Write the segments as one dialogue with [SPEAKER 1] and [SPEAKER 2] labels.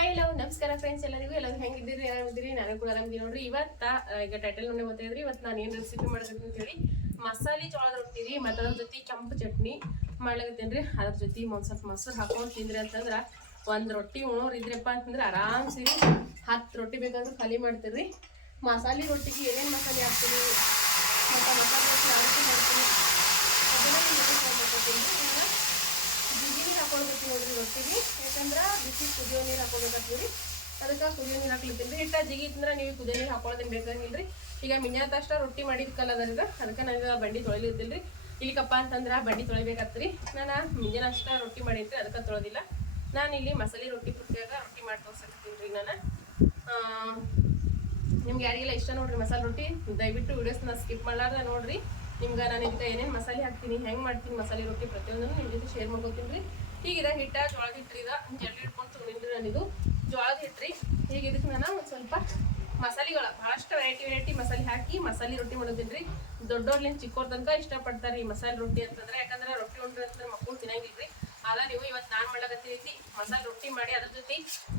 [SPEAKER 1] Hi hello ನಮಸ್ಕಾರ friends ಎಲ್ಲರಿಗೂ. ಎಲ್ಲರೂ ಹೆಂಗಿದ್ದೀರಿ? ಆರಾಮಿದ್ದೀರಿ? ನಾನು ಕೂಡ ಆರಾಮಿದ್ದೀನಿ. ನೋಡ್ರಿ, ಇವತ್ತ ಈಗ ಟೈಟಲ್ ನೋಡಿ ಗೊತ್ತಾಯಿದ್ರಿ ಇವತ್ತು ನಾನು ಏನು ರೆಸಿಪಿ ಮಾಡಬೇಕು ಅಂತ ಹೇಳಿ, ಮಸಾಲೆ ಜೋಳದ ರೊಟ್ಟಿ ರೀ ಮತ್ತು ಅದ್ರ ಜೊತೆ ಕೆಂಪು ಚಟ್ನಿ ಮಾಡ್ಲಕತ್ತೀನಿ ರೀ. ಅದ್ರ ಜೊತೆ ಒಂದು ಸ್ವಲ್ಪ ಮೊಸರು ಹಾಕೊಂಡು ತಿಂದ್ರಿ ಅಂತಂದ್ರೆ, ಒಂದು ರೊಟ್ಟಿ ಉಣೋರು ಇದ್ರಪ್ಪ ಅಂತಂದ್ರೆ ಆರಾಮ್ಸಿ ಹತ್ತು ರೊಟ್ಟಿ ಬೇಕಂದ್ರೆ ಖಾಲಿ ಮಾಡ್ತೀರಿ. ಮಸಾಲೆ ರೊಟ್ಟಿಗೆ ಏನೇನು ಮಸಾಲೆ ಹಾಕ್ತೀರಿ? ಮತ್ತು ಮಸಾಲೆ ರೊಟ್ಟಿ ಯಾವ ರೀತಿ ಮಾಡ್ತೀನಿ ಅದನ್ನ ನಿಮ್ಗೆ ಹೇಳ್ಕೊಡ್ತೀನಿ ಇವಾಗ ಬಿಸಿ ನೀರು ರೊಟ್ಟಿಗೆ ಯಾಕಂದ್ರೆ ಬಿಸಿ ಕುದಿಯೋ ನೀರು ಹಾಕೊಳ್ಬೇಕಾಗ್ತೀವಿ ಅದಕ್ಕೆ ಕುದಿಯೋ ನೀರು ಹಾಕ್ಲಿತ್ತೀನಿ ಹಿಟ್ಟ ಜಿಗಿ ಇತ್ತಂದ್ರೆ ನೀವು ಕುದಿಯೋ ನೀರು ಹಾಕೊಳ್ಳೋದೇನು ಬೇಕಾಗಿಲ್ಲ ರೀ. ಈಗ ಅಷ್ಟ ರೊಟ್ಟಿ ಮಾಡಿದ ಅದರಿಂದ. ಅದಕ್ಕೆ ನನಗೆ ಬಂಡಿ ತೊಳಿಲಿತ್ತಿಲ್ಲ ರೀ ಇಲ್ಲಿಕಪ್ಪ ಅಂತಂದ್ರೆ ಬಂಡಿ ತೊಳಿಬೇಕಾಗ್ತರಿ ನಾನು ಮುಂಜಾನೆ ಅಷ್ಟ ರೊಟ್ಟಿ ಮಾಡಿದ್ರಿ ಅದಕ್ಕೆ ತೊಳೆದಿಲ್ಲ. ನಾನು ಇಲ್ಲಿ ಮಸಾಲೆ ರೊಟ್ಟಿ ಪುಟ್ಟಿಯಾಗ ರೊಟ್ಟಿ ಮಾಡಿ ತೋರಿಸ್ತೀನಿ ರೀ ನಾನು. ನಿಮ್ಗೆ ಯಾರಿಗೆಲ್ಲ ಇಷ್ಟ ನೋಡ್ರಿ ಮಸಾಲೆ ರೊಟ್ಟಿ, ದಯವಿಟ್ಟು ವೀಡಿಯೋಸ್ನ ಸ್ಕಿಪ್ ಮಾಡಲಾರ್ದ ನೋಡ್ರಿ. ನಿಮ್ಗೆ ನಾನು ಇದಕ್ಕೆ ಏನೇನು ಮಸಾಲೆ ಹಾಕ್ತೀನಿ, ಹೆಂಗೆ ಮಾಡ್ತೀನಿ ಮಸಾಲೆ ರೊಟ್ಟಿ ಪ್ರತಿಯೊಂದನ್ನು ನಿಮ್ಮ ಜೊತೆ ಶೇರ್ ಮಾಡ್ಕೋತೀನಿ ರೀ. ಈಗ ಇದ ಹಿಟ್ಟ ಜೋಳದ ಹಿಟ್ಟರಿ ಜಲ್ಲಿ ಜಲ್ದಿ ಹಿಡ್ಕೊಂಡು ತೊಗೊಂಡಿನಿ ನಾನಿದು ಜೋಳದ ಹಿಟ್ಟು ಹೀಗೆ ಇದಕ್ಕೆ ನಾನು ಒಂದು ಸ್ವಲ್ಪ ಮಸಾಲೆಗಳ ಭಾಳಷ್ಟು ವೆರೈಟಿ ವೆರೈಟಿ ಮಸಾಲೆ ಹಾಕಿ ಮಸಾಲೆ ರೊಟ್ಟಿ ಮಾಡೋದಿಲ್ಲ ರೀ ದೊಡ್ಡವ್ರಲಿಂದ ಚಿಕ್ಕೋರ್ ತನಕ ಇಷ್ಟಪಡ್ತಾರೆ ಈ ಮಸಾಲೆ ರೊಟ್ಟಿ ಅಂತಂದ್ರೆ. ಯಾಕಂದ್ರೆ ರೊಟ್ಟಿ ಉಂಡ್ರಿ ಅಂತಂದ್ರೆ ಮಕ್ಕಳು ತಿನ್ನಂಗಿಲ್ಲ ರೀ ಆಗ ನೀವು ಇವತ್ತು ನಾನು ಮಾಡ್ಲಕತ್ತೀನಿ ಮಸಾಲೆ ರೊಟ್ಟಿ ಮಾಡಿ ಅದ್ರ ಜೊತೆ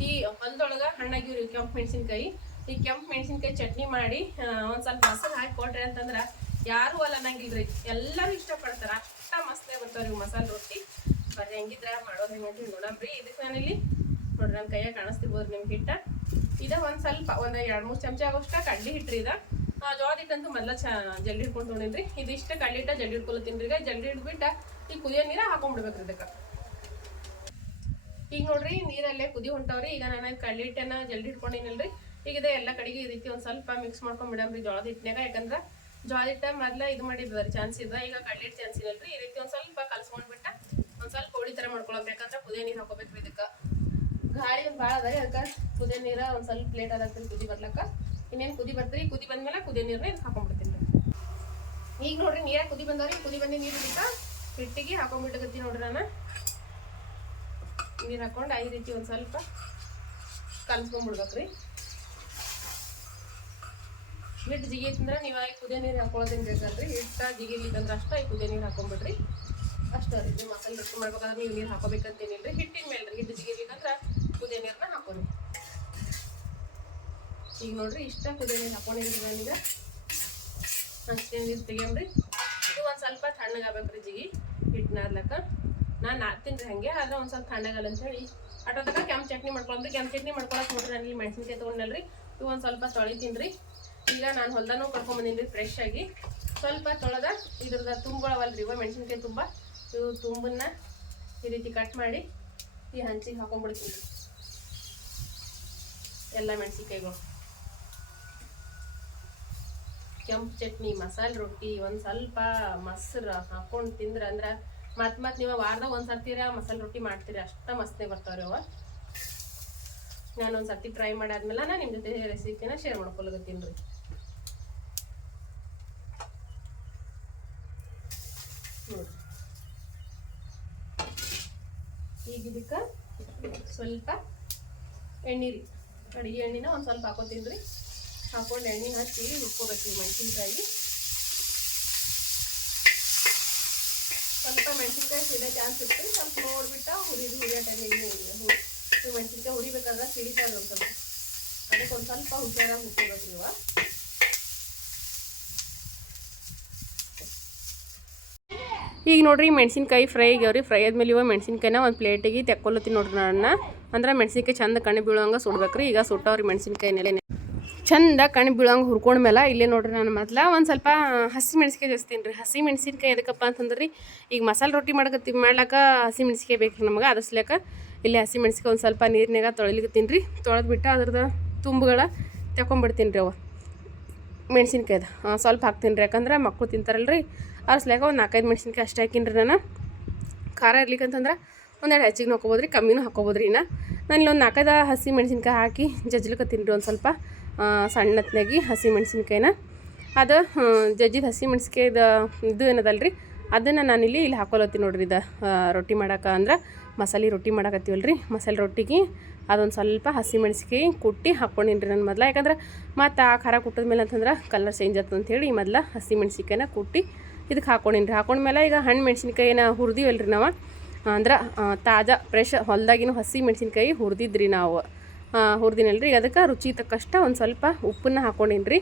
[SPEAKER 1] ಈ ಹೊಲದೊಳಗೆ ಹಣ್ಣಾಗಿವ್ರಿ ಕೆಂಪು ಮೆಣಸಿನ್ಕಾಯಿ. ಈ ಕೆಂಪು ಮೆಣಸಿನ್ಕಾಯಿ ಚಟ್ನಿ ಮಾಡಿ ಒಂದು ಸ್ವಲ್ಪ ಮಸಾಲೆ ಹಾಕಿ ಕೊಟ್ರಿ ಅಂತಂದ್ರ ಯಾರು ಅಲ್ಲ ಅನ್ನಂಗಿಲ್ರಿ. ಎಲ್ಲರೂ ಇಷ್ಟಪಡ್ತಾರ. ಅಷ್ಟ ಮಸ್ತ್ ಬರ್ತಾವ್ರಿ ಮಸಾಲೆ ರೊಟ್ಟಿ. ಬರ್ರಿ ಹೆಂಗಿದ್ರ? ಮಾಡೋದು ಹೆಂಗಂತ ನೋಡಮ್ರಿ ಇದಕ್ಕೆ ನಾನಿಲ್ಲಿ ನೋಡ್ರಿ ನನ್ನ ಕೈಯಾಗ ಕಾಣಿಸ್ತಿರ್ಬೋದು ನಿಮ್ಗೆ ಹಿಟ್ಟ. ಇದ ಒಂದ್ ಸ್ವಲ್ಪ, ಒಂದ್ ಎರಡ್ ಮೂರ್ ಚಮಚ ಆಗೋಷ್ಟ ಕಡ್ಲಿ ಹಿಟ್ರಿ ಇದ. ಜೋಳದ ಹಿಟ್ಟಂತೂ ಮೊದ್ಲ ಚ, ಜಲ್ದಿ ಹಿಡ್ಕೊಂಡು ತೊಗೊಂಡಿನ್ರಿ. ಇಷ್ಟ ಕಡ್ಲಿ ಹಿಟ್ಟ, ಜಲ್ದಿ ಹಿಡ್ಕೊಳತ್ತೀನ್ರಿ ಈಗ ಜಲ್ದಿ ಹಿಡ್ಬಿಟ್ಟ ಈ ಕುದಿಯೋ ನೀರ ಹಾಕೊಂಡ್ಬಿಡ್ಬೇಕ್ರಿ ಇದಕ್ಕೆ. ಈಗ ನೋಡ್ರಿ, ನೀರಲ್ಲೇ ಕುದಿ ಹೊಂಟವ್ರಿ. ಈಗ ನಾನು ಕಡ್ಲಿ ಹಿಟ್ಟನ್ನ ಜಲ್ದಿ ಹಿಡ್ಕೊಂಡಿನಲ್ರಿ. ಈಗ ಇದೆ ಎಲ್ಲ ಕಡೆಗೆ ಈ ರೀತಿ ಒಂದ್ ಸ್ವಲ್ಪ ಮಿಕ್ಸ್ ಮಾಡ್ಕೊಂಡ್ ಬಿಡಮ್ರಿ ಜೋಳದ ಹಿಟ್ಟಿನಾಗ ಯಾಕಂದ್ರ ಜೋಳದ ಹಿಟ್ಟ ಮೊದ್ಲ ಇದು ಮಾಡಿದ್ವಿ ಚಾನ್ಸ್ ಇದ ಈಗ ಕಡ್ಲಿ ಹಿಟ್ಟು ಚಾನ್ಸ್ ಇಲ್ಲರಿ ಈ ರೀತಿ ಒಂದ್ ಸ್ವಲ್ಪ ಕಲ್ಸ್ಕೊಂಡ್ಬಿಟ್ಟ ಸ್ವಲ್ಪ ಹೋಳಿ ತರ ಮಾಡ್ಕೊಳ್ಬೇಕಂದ್ರ ಕುದಿಯ ನೀರು ಹಾಕೋಬೇಕು ಇದಕ್ಕ. ಗಾಳಿ ಒಂದು ಭಾಳ ಅದ ರೀ ಅದಕ್ಕ ಕುದಿಯ ನೀರ ಒಂದ್ ಸ್ವಲ್ಪ ಪ್ಲೇಟ್ ಅದಾಗ್ತದೆ ಕುದಿ ಬರ್ಲಕ್ಕ. ಇನ್ನೇನ್ ಕುದಿ ಬರ್ತೀರಿ, ಕುದಿ ಬಂದ್ಮೇಲೆ ಕುದಿಯ ನೀರ್ನ ಇದಕ್ಕೆ ಹಾಕೊಂಡ್ಬಿಡ್ತೀನಿ ಈಗ ನೋಡ್ರಿ, ನೀರ ಕುದಿ ಬಂದವ್ರಿ, ಕುದಿ ಬಂದಿ ನೀರು ಇದಕ್ಕ ಹಿಟ್ಟಿಗೆ ಹಾಕೊಂಡ್ಬಿಟ್ಟಿ ನೋಡ್ರಿ ನಾನು. ನೀರು ಹಾಕೊಂಡು ಐದು ರೀತಿ ಒಂದು ಸ್ವಲ್ಪ ಕಲ್ಸ್ಕೊಂಡ್ಬಿಡ್ಬೇಕ್ರಿ ಹಿಟ್ಟು ಜಿಗಿತ್ತಂದ್ರೆ ನೀವಾಗಿ ಕುದಿಯೋ ನೀರು ಹಾಕೊಳ್ಳೋದೇನು ಬೇಕಲ್ರಿ? ಹಿಟ್ಟ ಜಿಗಿಲಿಕ್ಕಂದ್ರೆ ಅಷ್ಟ ಈ ಕುದಿಯೋ ನೀರು ಹಾಕೊಂಡ್ಬಿಡ್ರಿ ಅಷ್ಟ ರೀ ಮಸಾಲೆ ರೊಟ್ಟಿ ಮಾಡ್ಬೇಕಾದ್ರೆ ನೀವು ನೀರು ಹಾಕೋಬೇಕಂತೇನಿಲ್ರಿ ಹಿಟ್ಟಿನ ಮೇಲೆ ರೀ. ಹಿಟ್ಟು ಜಿಗಿಬೇಕಂದ್ರೆ ಕುದಿಯೋ ನೀರನ್ನ ಹಾಕೋರಿ. ಈಗ ನೋಡ್ರಿ ಇಷ್ಟ ಕುದಿಯೋ ನೀರು ಹಾಕೊಂಡಿದ್ದೀನಿ ನಾನೀಗ ಅಷ್ಟೇ ನೀರು ತೆಗಿಯಮ್ರಿ ಇದು ಒಂದು ಸ್ವಲ್ಪ ತಣ್ಣಗಾಗಬೇಕ್ರಿ ಜಿಗಿ ಹಿಟ್ಟು ನಾದ್ಲಕ್ಕ ನಾನು ನಾದ್ತೀನಿ ರೀ ಹಂಗೆ, ಆದ್ರೆ ಒಂದು ಸ್ವಲ್ಪ ತಣ್ಣಗಲ್ಲ ಅಂತ ಹೇಳಿ. ಅಟೋದಕ್ಕ ಕೆಂಪು ಚಟ್ನಿ ಮಾಡ್ಕೊಳಮ್ರಿ ಕೆಂಪು ಚಟ್ನಿ ಮಾಡ್ಕೊಳಕ್ಕೆ ನೋಡ್ರಿ ನಾನು ಇಲ್ಲಿ ಮೆಣಸಿನ್ಕಾಯಿ ತೊಗೊಂಡಲ್ರಿ ಇವು ಒಂದು ಸ್ವಲ್ಪ ತೊಳಿತೀನಿ ಈಗ ನಾನು ಹೊಲ್ದಾನು ಕರ್ಕೊಂಬಂದಿನಿ ಫ್ರೆಶ್ ಆಗಿ. ಸ್ವಲ್ಪ ತೊಳೆದ ಇದ್ರದ ತುಂಬ್ಗಳವಲ್ರಿ ಇವ ಮೆಣಸಿನ್ಕಾಯಿ ತುಂಬ. ಇವು ತುಂಬನ್ನ ಈ ರೀತಿ ಕಟ್ ಮಾಡಿ ಈ ಹಂಚಿಗೆ ಹಾಕೊಂಡ್ಬಿಡ್ತೀನಿ. ಎಲ್ಲ ಮೆಣಸಿನ್ಕಾಯಿಗಳು. ಕೆಂಪು ಚಟ್ನಿ, ಮಸಾಲೆ ರೊಟ್ಟಿ, ಒಂದು ಸ್ವಲ್ಪ ಮೊಸರು ಹಾಕೊಂಡು ತಿಂದ್ರೆ ಅಂದ್ರೆ ಮತ್ತೆ ಮತ್ತೆ ನೀವು ವಾರದಾಗ ಒಂದು ಸರ್ತಿರ ಮಸಾಲೆ ರೊಟ್ಟಿ ಮಾಡ್ತೀರಿ, ಅಷ್ಟ ಮಸ್ತೆ ಬರ್ತಾವ್ರಿ ಅವ. ನಾನು ಒಂದು ಸರ್ತಿ ಟ್ರೈ ಮಾಡಾದ್ಮೇಲೆ ನಾನು ನಿಮ್ಮ ಜೊತೆ ರೆಸಿಪಿನ ಶೇರ್ ಮಾಡ್ಕೊಳಗತ್ತೀನಿ ರೀ ನೋಡ್ರಿ ಈಗ ಇದಕ್ಕೆ ಸ್ವಲ್ಪ ಎಣ್ಣೆ ರೀ. ಅಡಿಗೆ ಎಣ್ಣೆನ ಒಂದು ಸ್ವಲ್ಪ ಹಾಕೋತೀನಿ ರೀ. ಹಾಕೊಂಡು ಎಣ್ಣೆ ಹಾಕಿ ರುಬ್ಕೋಬೇಕು ಈ ಮೆಣಸಿನ್ಕಾಯಿ. ಸ್ವಲ್ಪ ಮೆಣಸಿನ್ಕಾಯಿ ಸಿಡೋ ಚಾನ್ಸ್ ಇರ್ತದೆ ಸ್ವಲ್ಪ ನೋಡ್ಬಿಟ್ಟ ಹುರಿದು ಹುರಿಯೋ ಎಣ್ಣೆ ಈ ಮೆಣಸಿನ್ಕಾಯಿ ಹುರಿಬೇಕಾದ್ರೆ ಸಿಡಿತಾರೆ ಒಂದು ಸ್ವಲ್ಪ. ಅದಕ್ಕೆ ಒಂದು ಸ್ವಲ್ಪ ಹುಷಾರಾಗಿ ಹುರ್ಕೋಬೇಕು ನೀವು ಈಗ ನೋಡ್ರಿ ಮೆಣಸಿನಕಾಯಿ ಫ್ರೈ ಆಗ್ಯಾವ್ರಿ. ಫ್ರೈ ಆದ್ಮೇಲೆ ಇವಾಗ ಮೆಣಸಿನ್ಕಾಯಿನ ಒಂದು ಪ್ಲೇಟಿಗೆ ತೆಕ್ಕೊಲತ್ತೀನಿ ನೋಡ್ರಿ ನನ್ನ ಅಂದ್ರೆ ಮೆಣಸಿನಕಾಯಿ ಚಂದ ಕಣ್ಣು ಬೀಳೋಂಗೆ ಸುಡ್ಬೇಕ್ರಿ. ಈಗ ಸುಟ್ಟವ್ರಿ ಮೆಣಸಿನ್ಕಾಯಿನೆಲೆ ಚಂದ ಕಣ್ಣು ಹುರ್ಕೊಂಡ ಮೇಲೆ ಇಲ್ಲೇ ನೋಡ್ರಿ ನಾನು ಮೊದಲ ಒಂದು ಸ್ವಲ್ಪ ಹಸಿ ಮೆಣಸಿನ್ಕಾಯಿ ಜಾಸ್ತೀನಿ ರೀ ಹಸಿ ಮೆಣಸಿನಕಾಯಿ ಎದಕ್ಕಪ್ಪ ಅಂತಂದ್ರೆ, ಈಗ ಮಸಾಲೆ ರೊಟ್ಟಿ ಮಾಡಕತ್ತಿ ಮಾಡ್ಲಾಕ ಹಸಿ ಮೆಣಸಿನ್ಕಾಯಿ ಬೇಕು ನಮಗೆ ಅದಸ್ಲೇಕ ಇಲ್ಲಿ ಹಸಿ ಮೆಣಸಿನ್ಕಾಯಿ ಒಂದು ಸ್ವಲ್ಪ ನೀರಿನಾಗ ತೊಳಿಲಿಕ್ಕೆ ರೀ ತೊಳೆದ್ಬಿಟ್ಟು ಅದ್ರದ್ದು ತುಂಬುಗಳ ತಗೊಂಡ್ಬಿಡ್ತೀನಿ ರೀ ಅವ. ಮೆಣಸಿನ್ಕಾಯ್ದು ಸ್ವಲ್ಪ ಹಾಕ್ತೀನಿ ರೀ ಯಾಕಂದ್ರೆ ಮಕ್ಕಳು ತಿಂತಾರಲ್ರಿ. ಅರ್ಸ್ಲಾಕ ಒಂದು ನಾಲ್ಕೈದು ಮೆಣಸಿನ್ಕಾಯಿ ಅಷ್ಟೇ ಹಾಕಿನ್ರಿ ನಾನು. ಖಾರ ಇರ್ಲಿಕ್ಕಂತಂದ್ರೆ ಒಂದೆರಡು ಹೆಚ್ಚಿಗೆ ಹಾಕೋಬೋದ್ರಿ ಕಮ್ಮಿನೂ ಹಾಕೋಬೋದ್ರಿ ಇನ್ನು. ನಾನು ಇಲ್ಲೊಂದು ನಾಲ್ಕೈದು ಹಸಿ ಮೆಣಸಿನ್ಕಾಯಿ ಹಾಕಿ ತಿನ್ನಿರಿ ಒಂದು ಸ್ವಲ್ಪ ಸಣ್ಣತ್ನಾಗಿ ಹಸಿ ಮೆಣಸಿನ್ಕಾಯಿನ. ಅದು ಜಜ್ಜಿದ ಹಸಿ ಮೆಣಸಿನ್ಕಾಯ್ದು ಇದು ಏನದಲ್ಲ ರೀ ಅದನ್ನು ನಾನಿಲ್ಲಿ ಇಲ್ಲಿ ಹಾಕೊಲತ್ತೀನಿ ನೋಡ್ರಿ ಇದು ರೊಟ್ಟಿ ಮಾಡಕ್ಕೆ ಅಂದ್ರೆ. ಮಸಾಲೆ ರೊಟ್ಟಿ ಮಾಡಕತ್ತೀವಲ್ಲ ರೀ ಮಸಾಲೆ ರೊಟ್ಟಿಗೆ ಅದೊಂದು ಸ್ವಲ್ಪ ಹಸಿ ಮೆಣಸಿನ್ಕಾಯಿ ಕುಟ್ಟಿ ಹಾಕ್ಕೊಂಡಿನಿ ರೀ ನಾನು ಮೊದಲ. ಯಾಕಂದ್ರೆ ಮತ್ತು ಆ ಖಾರ ಕುಟ್ಟಿದ್ಮೇಲೆ ಅಂತಂದ್ರೆ ಕಲರ್ ಚೇಂಜ್ ಆಗ್ತದೆ ಅಂತೇಳಿ ಮೊದಲ ಹಸಿ ಮೆಣಸಿನ್ಕಾಯಿನ ಕುಟ್ಟಿ ಇದಕ್ಕೆ ಹಾಕೊಂಡಿನಿ ಹಾಕೊಂಡ್ಮೇಲೆ ಈಗ ಹಣ್ಣು ಮೆಣಸಿನ್ಕಾಯಿನ ಹುರಿದೀವಲ್ಲ ರೀ ನಾವು? ಅಂದ್ರೆ ತಾಜಾ ಫ್ರೆಶ್ ಹೊಲದಾಗಿನ ಹಸಿ ಮೆಣಸಿನ್ಕಾಯಿ ಹುರಿದಿದ್ರಿ ನಾವು. ಹುರಿದಿನಲ್ರಿ. ಅದಕ್ಕೆ ರುಚಿ ತಕ್ಕಷ್ಟ ಒಂದು ಸ್ವಲ್ಪ ಉಪ್ಪನ್ನು ಹಾಕೊಂಡಿನಿ ರೀ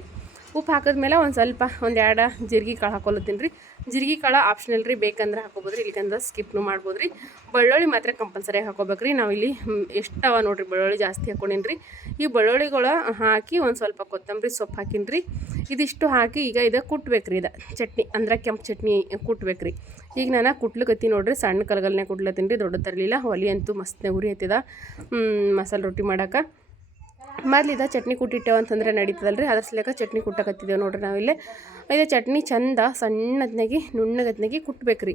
[SPEAKER 1] ಉಪ್ಪು ಹಾಕಿದ್ಮೇಲೆ ಒಂದು ಸ್ವಲ್ಪ ಒಂದು ಎರಡು ಜೀರಿಗೆ ಕಾಳು ಹಾಕೊಲತ್ತೀನಿ ರೀ. ಜೀರಿಗೆ ಕಾಳು ಆಪ್ಷನಲ್ ರೀ, ಬೇಕಂದ್ರೆ ಹಾಕೋಬೋದು ರೀ ಇಲ್ಲಿಕಂದ್ರೆ ಸ್ಕಿಪ್ನು ಮಾಡ್ಬೋದು ರೀ ಬೆಳ್ಳುಳ್ಳಿ ಮಾತ್ರ ಕಂಪಲ್ಸರಿ ಹಾಕೋಬೇಕು ರೀ. ನಾವಿಲ್ಲಿ ಎಷ್ಟವ ನೋಡ್ರಿ, ಬೆಳ್ಳುಳ್ಳಿ ಜಾಸ್ತಿ ಹಾಕೊಂಡಿನಿ ರೀ. ಈ ಬೆಳ್ಳುಳ್ಳಿಗಳ ಹಾಕಿ ಒಂದು ಸ್ವಲ್ಪ ಕೊತ್ತಂಬರಿ ಸೊಪ್ಪು ಹಾಕಿನಿ ರೀ. ಇದಿಷ್ಟು ಹಾಕಿ ಈಗ ಇದು ಕುಟ್ಬೇಕು ರೀ ಇದು ಚಟ್ನಿ, ಅಂದ್ರೆ ಕೆಂಪು ಚಟ್ನಿ ಕುಟ್ಬೇಕು ರೀ. ಈಗ ನಾನು ಕುಟ್ಲಕತ್ತಿ ನೋಡ್ರಿ, ಸಣ್ಣ ಕಲಗಲ್ನೇ ಕುಟ್ಲತ್ತೀನಿ ರೀ, ದೊಡ್ಡ ತರಲಿಲ್ಲ. ಹೊಲಿ ಅಂತೂ ಮಸ್ತ್ನೇ ಉರಿ ಹತ್ತಿದ. ಮಸಾಲೆ ರೊಟ್ಟಿ ಮಾಡೋಕೆ. ಮೊದ್ಲು ಇದು ಚಟ್ನಿ ಕುಟ್ಟಿಟ್ಟೆವು ಅಂತಂದ್ರೆ ನಡೀತದಲ್ಲ ರೀ ಅದ್ರ ಸಲಕ ಚಟ್ನಿ ಕುಟ್ಟಕತ್ತಿದ್ದೇವೆ ನೋಡ್ರಿ ನಾವಿಲ್ಲಿ ಇದು ಚಟ್ನಿ ಚಂದ ಸಣ್ಣದ್ನಾಗಿ, ನುಣ್ಣಗದ್ನಾಗಿ ಕುಟ್ಬೇಕು ರೀ